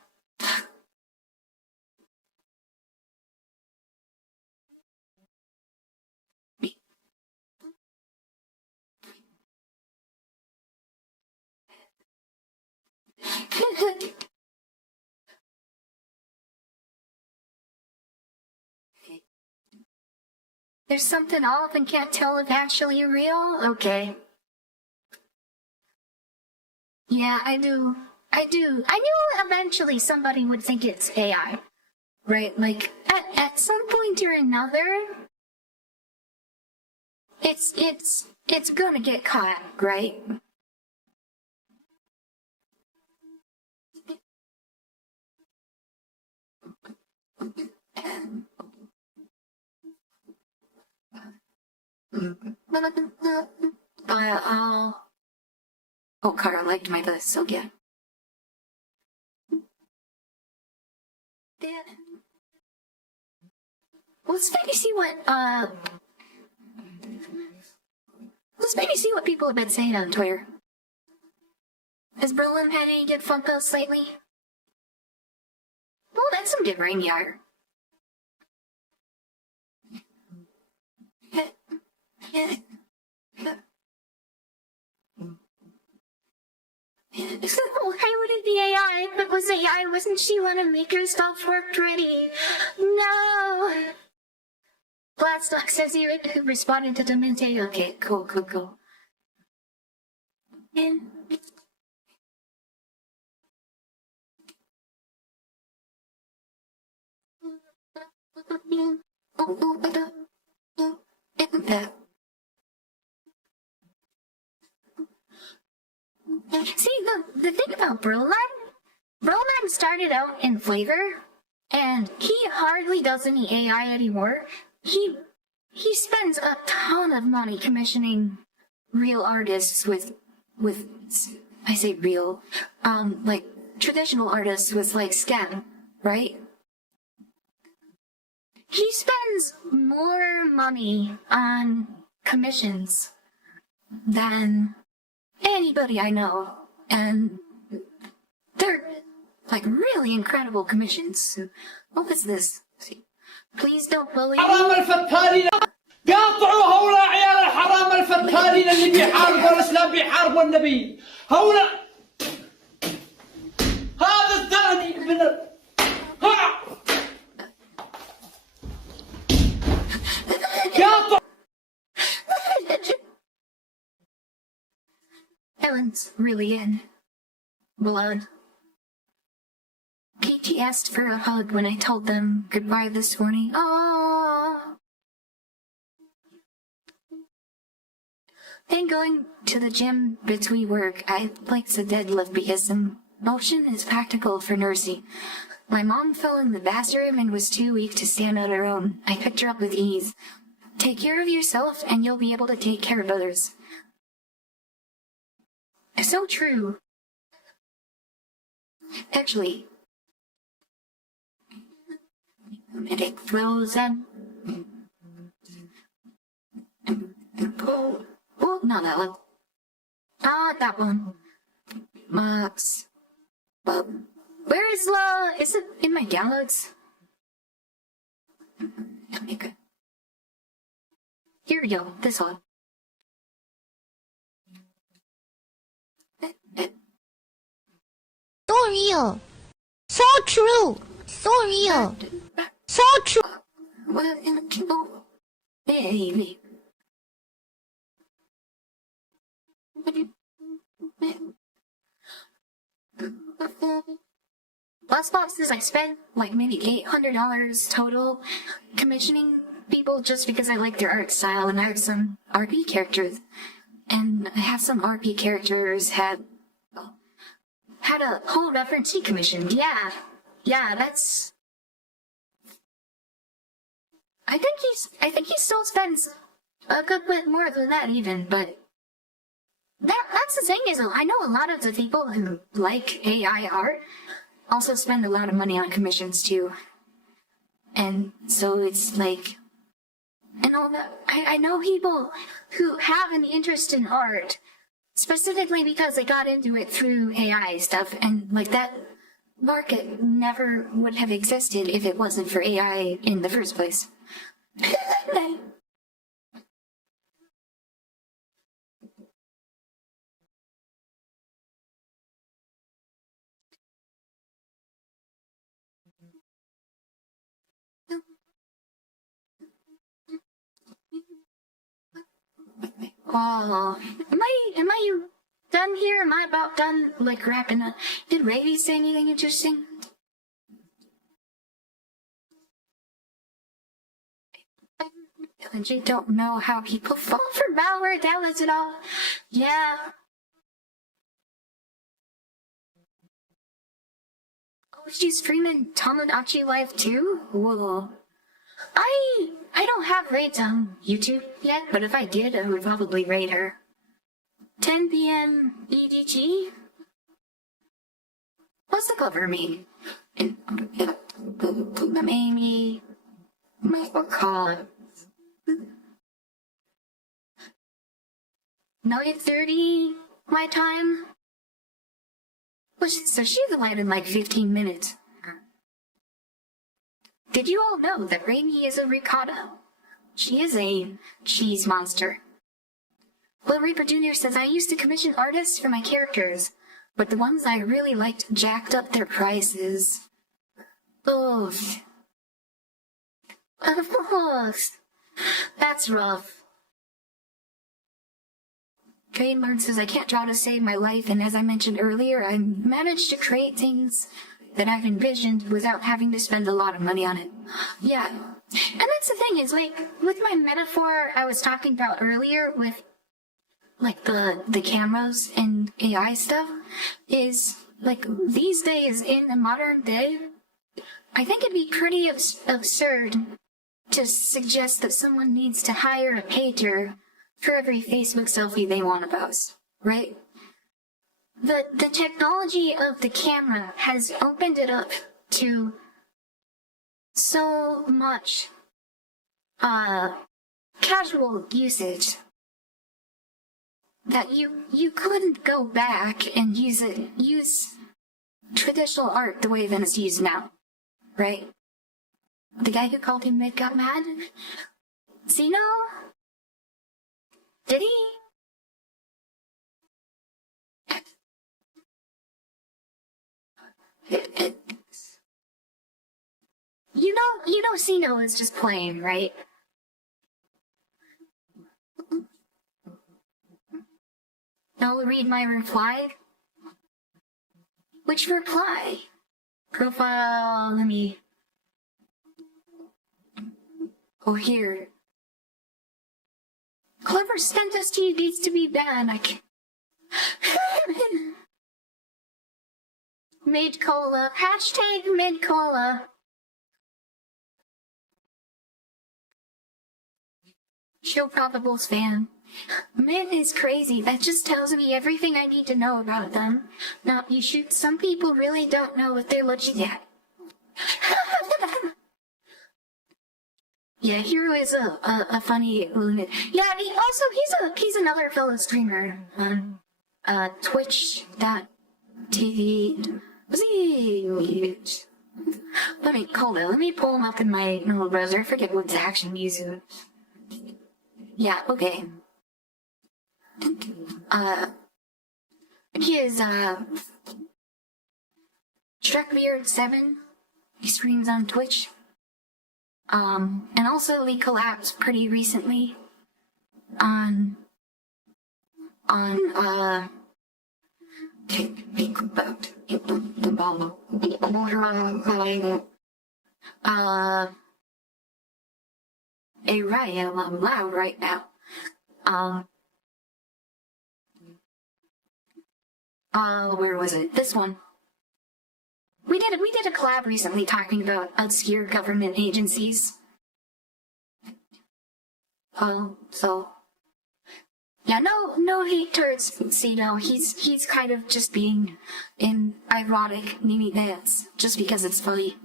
There's something off and can't tell if actually real? Okay. Yeah, I do. I knew eventually somebody would think it's AI. Right? Like, at some point or another, it's gonna get caught, right? Oh, Kara liked my list, so yeah. Let's maybe see what people have been saying on Twitter. Has Berlin had any good fun posts lately? Well, that's some good rain yard. Why would it be AI? If it was AI, wasn't she want to make her stuff work ready? No! Blackstock says he responded to Demente. Okay, cool. And... See, the thing about Broline started out in Flavor, and he hardly does any AI anymore. He spends a ton of money commissioning real artists with I say real, like traditional artists with like SCAD, right? He spends more money on commissions than anybody I know, and they're like really incredible commissions. What is this? Please don't bully حرام me. الفتالين قاطعوا هؤلاء عيال الحرام الفتالين اللي بيحاربوا الاسلام بيحاربوا النبي هؤلاء هذا الثاني من قاطع Helen's really in blood. Katie asked for a hug when I told them goodbye this morning. Aww. And going to the gym between work, I like the deadlift because the motion is practical for nursing. My mom fell in the bathroom and was too weak to stand on her own. I picked her up with ease. Take care of yourself and you'll be able to take care of others. So true. Actually, medic throws and pull. Oh, not that one. That one. Max. But where is La? Is it in my downloads? Okay. Here we go. This one. So real. So true. So real. So true. Well, in a kibble. Baby. Last boxes I spent like maybe $800 total commissioning people just because I like their art style, and I have some RP characters, and I have some RP characters had a whole reference commissioned. Yeah, that's. I think he still spends a good bit more than that even, but that's the thing is I know a lot of the people who like AI art also spend a lot of money on commissions too. And so it's like, and all that, I know people who have an interest in art specifically because they got into it through AI stuff, and like that market never would have existed if it wasn't for AI in the first place. Oh, am I done here? Am I about done, like, wrapping up? Did Ravy say anything interesting? I legit don't know how people fall for malware downloads at all. Yeah. Oh, she's streaming Tomodachi Life too? Whoa. I don't have raids on YouTube yet, but if I did, I would probably raid her. 10 p.m. EDT? What's the cover mean? Amy, what call it? 9:30 my time? So she's alive in like 15 minutes. Did you all know that Raimi is a ricotta? She is a cheese monster. Will Reaper Jr. says, I used to commission artists for my characters, but the ones I really liked jacked up their prices. Oof. Of course. That's rough. Trademark says, I can't draw to save my life, and as I mentioned earlier, I managed to create things that I've envisioned without having to spend a lot of money on it. Yeah. And that's the thing is, like, with my metaphor I was talking about earlier with like the cameras and AI stuff is like these days in the modern day, I think it'd be pretty absurd to suggest that someone needs to hire a painter for every Facebook selfie they want to post, right? The technology of the camera has opened it up to so much casual usage that you couldn't go back and use traditional art the way that it's used now, right? The guy who called him Mid got mad? Zeno? Did he? You know Zeno is just playing, right? Now read my reply. Which reply? Profile, let me... Oh, here. Clever sent us to needs to be banned. I can't... Mid-cola. Hashtag mid-cola. Show Probables fan. Mid is crazy. That just tells me everything I need to know about them. Now, you shoot, some people really don't know what they're legit at. Yeah, Hero is a funny lunatic. Yeah, he's another fellow streamer on Twitch.tv. Was he? Let me pull him up in my normal browser. I forget what his action music. Yeah, okay. He is Shrekbeard7. He streams on Twitch. And also we collabed pretty recently on I'm loud right now. Where was it? This one. We did a collab recently talking about obscure government agencies. So yeah, no hate towards Cino. He's kind of just being in ironic Mimi dance just because it's funny.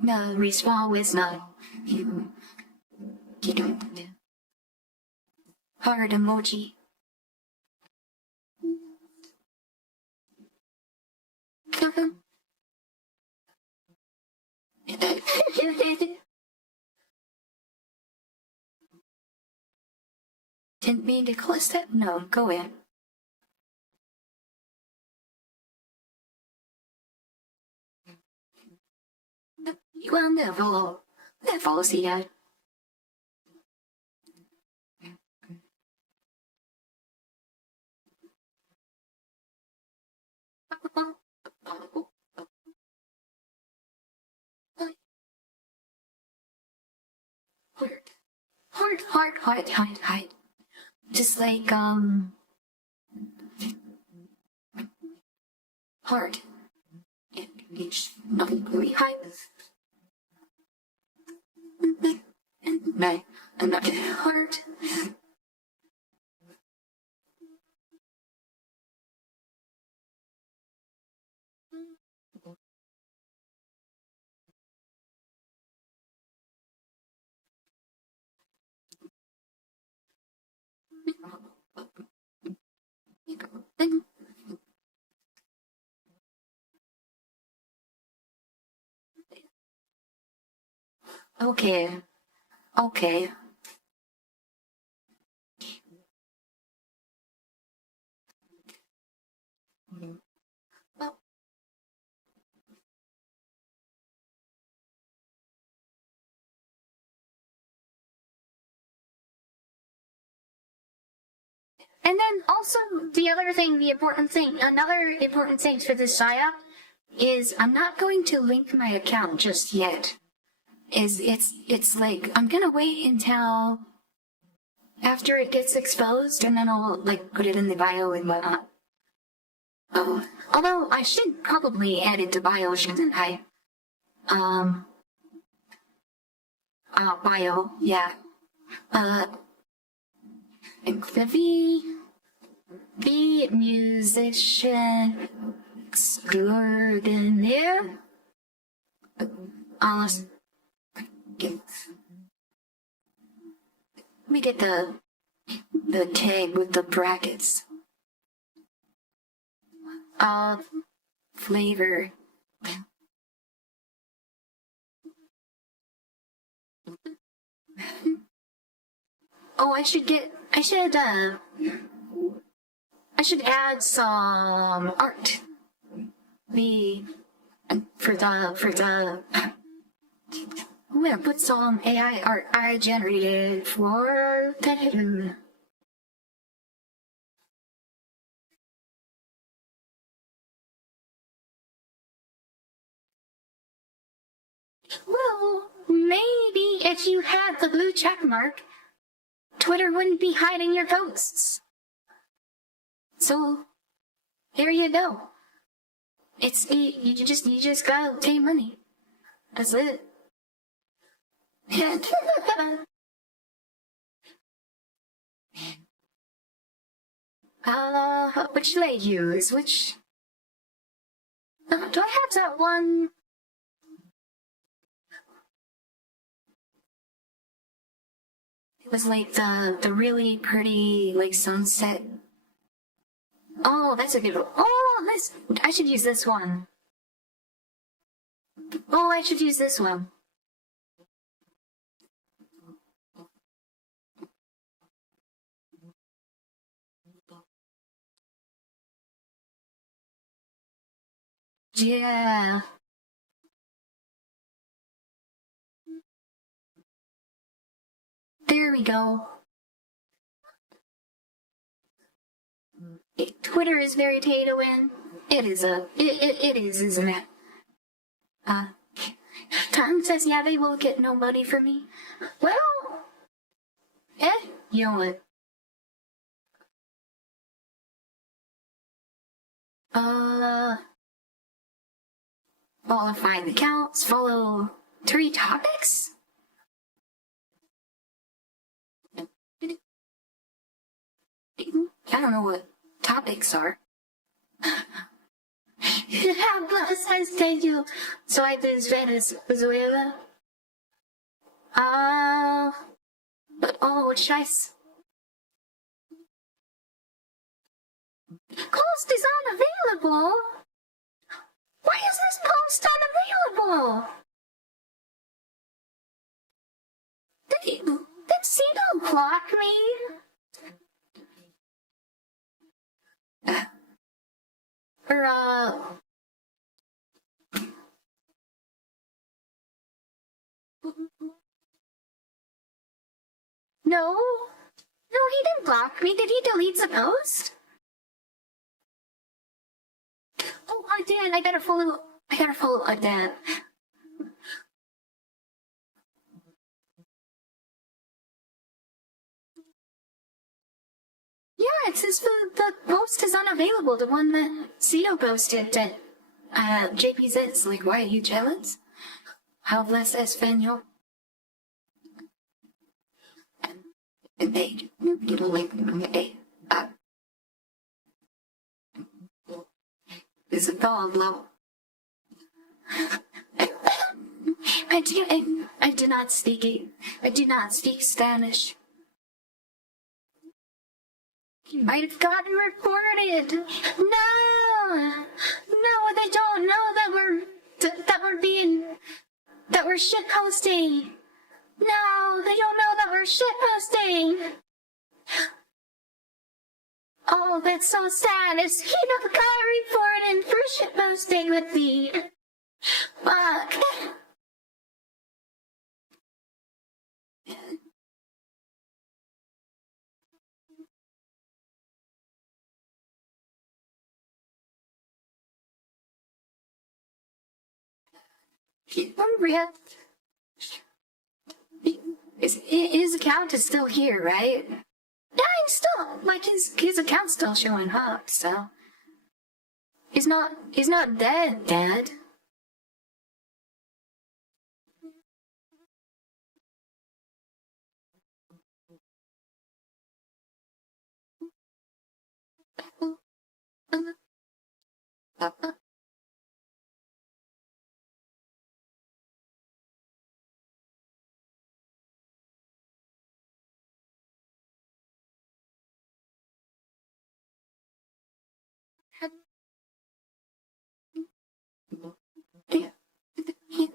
No, respawn with no. You don't. Heart emoji. Didn't mean to close that? No, go in. You will never see that. Hard. Just like, hard. It's not very high. No, I'm not hard. Okay. And then also the other thing, another important thing for this PSYOP is I'm not going to link my account just yet. It's like I'm gonna wait until after it gets exposed, and then I'll like put it in the bio and whatnot. Oh, although I should probably add it to bio, shouldn't I? Bio, yeah. The musician extraordinaire. Let me get the tag with the brackets. Flavor. Oh, I should add some art. I'm gonna put some AI art I generated for that. Well, maybe if you had the blue check mark, Twitter wouldn't be hiding your posts. So, there you go. You just gotta pay money. That's it. Which should I use? Which? Do I have that one? It was like the really pretty like sunset. Oh, that's a good one. Oh, I should use this one. Oh, I should use this one. Yeah. There we go. Twitter is very pay to win. It is, isn't it? Tom says, yeah, they will get no money from me. Well, you know what? Follow 5 accounts, follow 3 topics? I don't know what topics are. Besides, thank you. So I did Venezuela. But what should I Post is unavailable? Why is this post unavailable? Did Cito block me? No, he didn't block me. Did he delete the post? Oh, I did. I gotta follow that. Yeah, it says the post is unavailable. The one that Cito posted that JP says, like, why are you jealous? Hablas español? And they, is it all low? I do not speak it. I do not speak Spanish. You might have gotten reported. No, they don't know that we're shit posting. No, they don't know that we're shit posting. Oh, that's so sad. If he never got reported for shit posting with me. Fuck. Maria, his account is still here, right? Yeah, he's still like his account's still showing up, so he's not dead.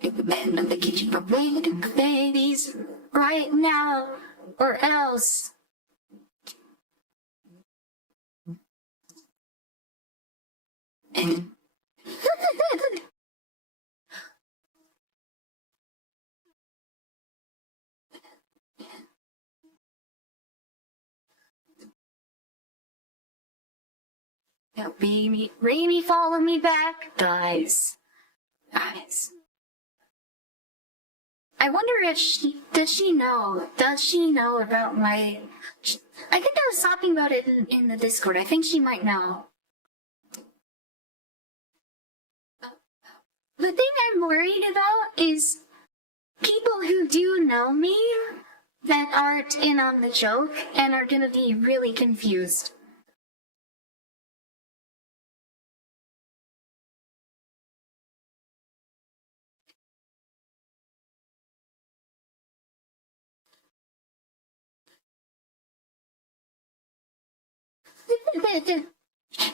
The man in the kitchen preparing the babies right now, or else. And now, Raimi, follow me back, guys. I wonder if does she know about my, I think I was talking about it in the Discord. I think she might know. The thing I'm worried about is people who do know me that aren't in on the joke and are gonna be really confused.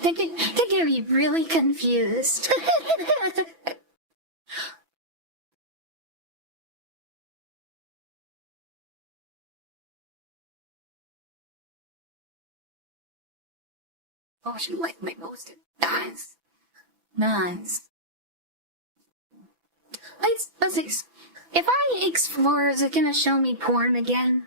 They're gonna be really confused. Oh, she liked my poster. Nice. If I explore, is it gonna show me porn again?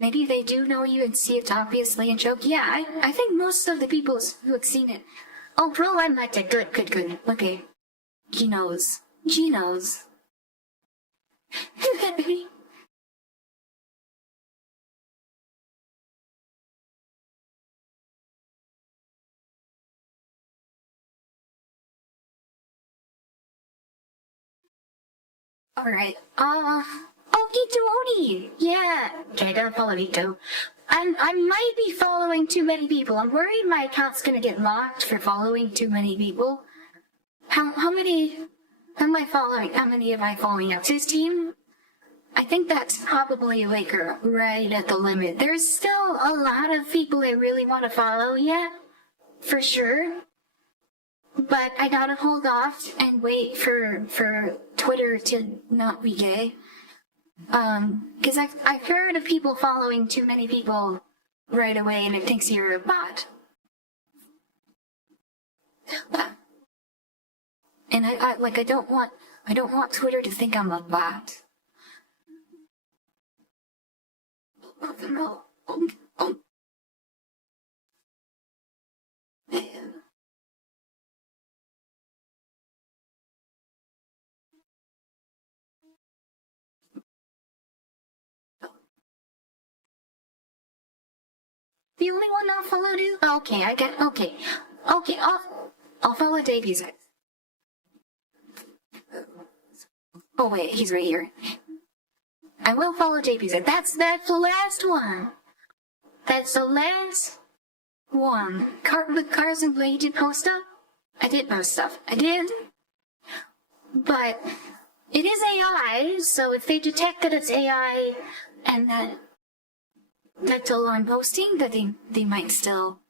Maybe they do know you and see it obviously and joke. Yeah, I think most of the people who have seen it. Oh, bro, I'm like that. Good. Okay. She knows. Alright, oh, Ito. Yeah. Okay, I gotta follow Ito. I might be following too many people. I'm worried my account's gonna get locked for following too many people. How many am I following? How many am I following now? 15? I think that's probably like right at the limit. There's still a lot of people I really want to follow yet, for sure. But I gotta hold off and wait for Twitter to not be gay. Cause I've heard of people following too many people right away and it thinks you're a bot. And I don't want Twitter to think I'm a bot. Oh, no. Oh. Man. The only one I'll follow is okay. Okay, I'll follow Davies. Oh wait, he's right here. I will follow JPZ. That's the last one. That's the last one. Cars and Blade did post stuff. I did post stuff. I did. But it is AI, so if they detect that it's AI and that's all I'm posting, that they might still.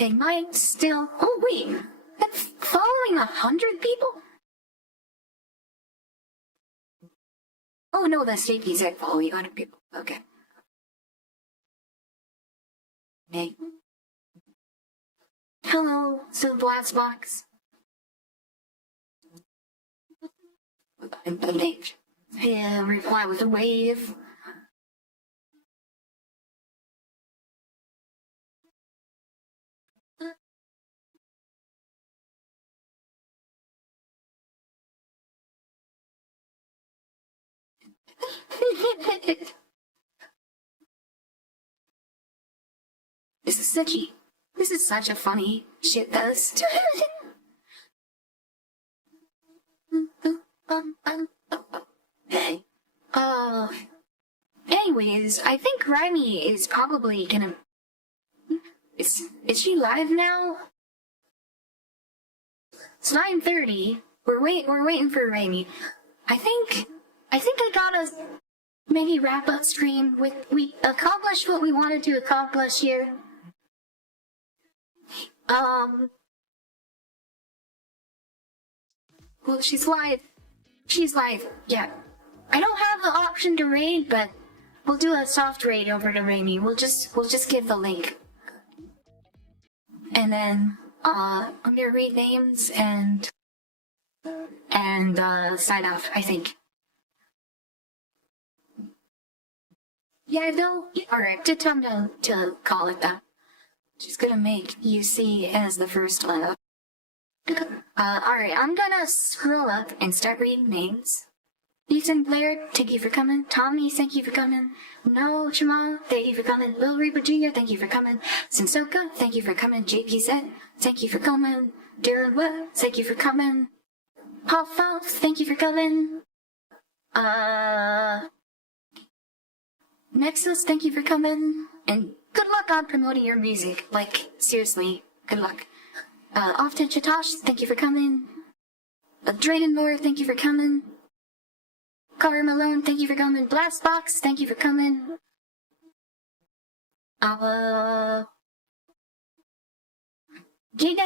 Oh wait, that's following 100 people. Oh no, that's JPZ following 100 people. Okay. Hey. Hello, Silverblast Box. I'm Nate. Yeah, reply with a wave. This is such a funny shit post. Hey. Anyways, I think Raimi is probably gonna... Is she live now? It's 9:30. We're waiting for Raimi. I think I gotta maybe wrap up stream with... We accomplished what we wanted to accomplish here. Well, she's live. She's live, yeah. I don't have the option to raid, but we'll do a soft raid over to Raimi. We'll just give the link. And then, I'm gonna read names and sign off, I think. Yeah, no, alright, good time to call it that. Just gonna make UC as the first one. Alright, I'm gonna scroll up and start reading names. Ethan Blair, thank you for coming. Tommy, thank you for coming. No Jamal, thank you for coming. Lil Reaper Jr., thank you for coming. Sensoka, thank you for coming. JPZ, thank you for coming. Darren Webb, thank you for coming. Paul Falk, thank you for coming. Nexus, thank you for coming. And good luck on promoting your music. Like, seriously, good luck. Often Chatosh, thank you for coming. Drayden Moore, thank you for coming. Carter Malone, thank you for coming. Blastbox, thank you for coming. Jada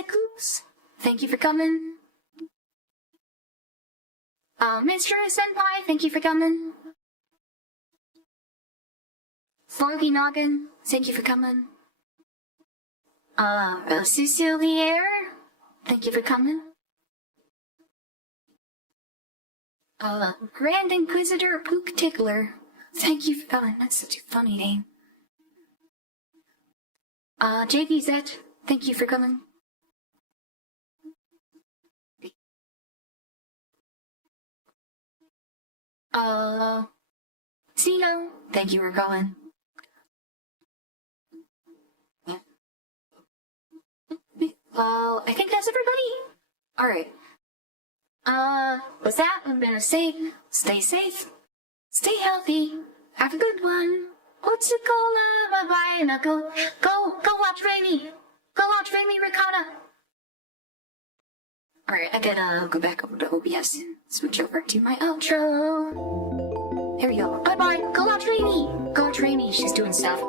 Coops, thank you for coming. Mr. Senpai, thank you for coming. Foggy Noggin, thank you for coming. Cecilier, thank you for coming. Grand Inquisitor Pook Tickler, thank you for coming. That's such a funny name. JVZ, thank you for coming. CeeLo, thank you for coming. Well, I think that's everybody. Alright. With that, I'm gonna say, stay safe, stay healthy, have a good one. What's it called? Bye-bye, now go watch Raimi. Go watch Raimi Ricotta. Alright, I gotta go back over to OBS and switch over to my outro. Here we go. Bye-bye, go watch Raimi. Go watch Raimi, she's doing stuff.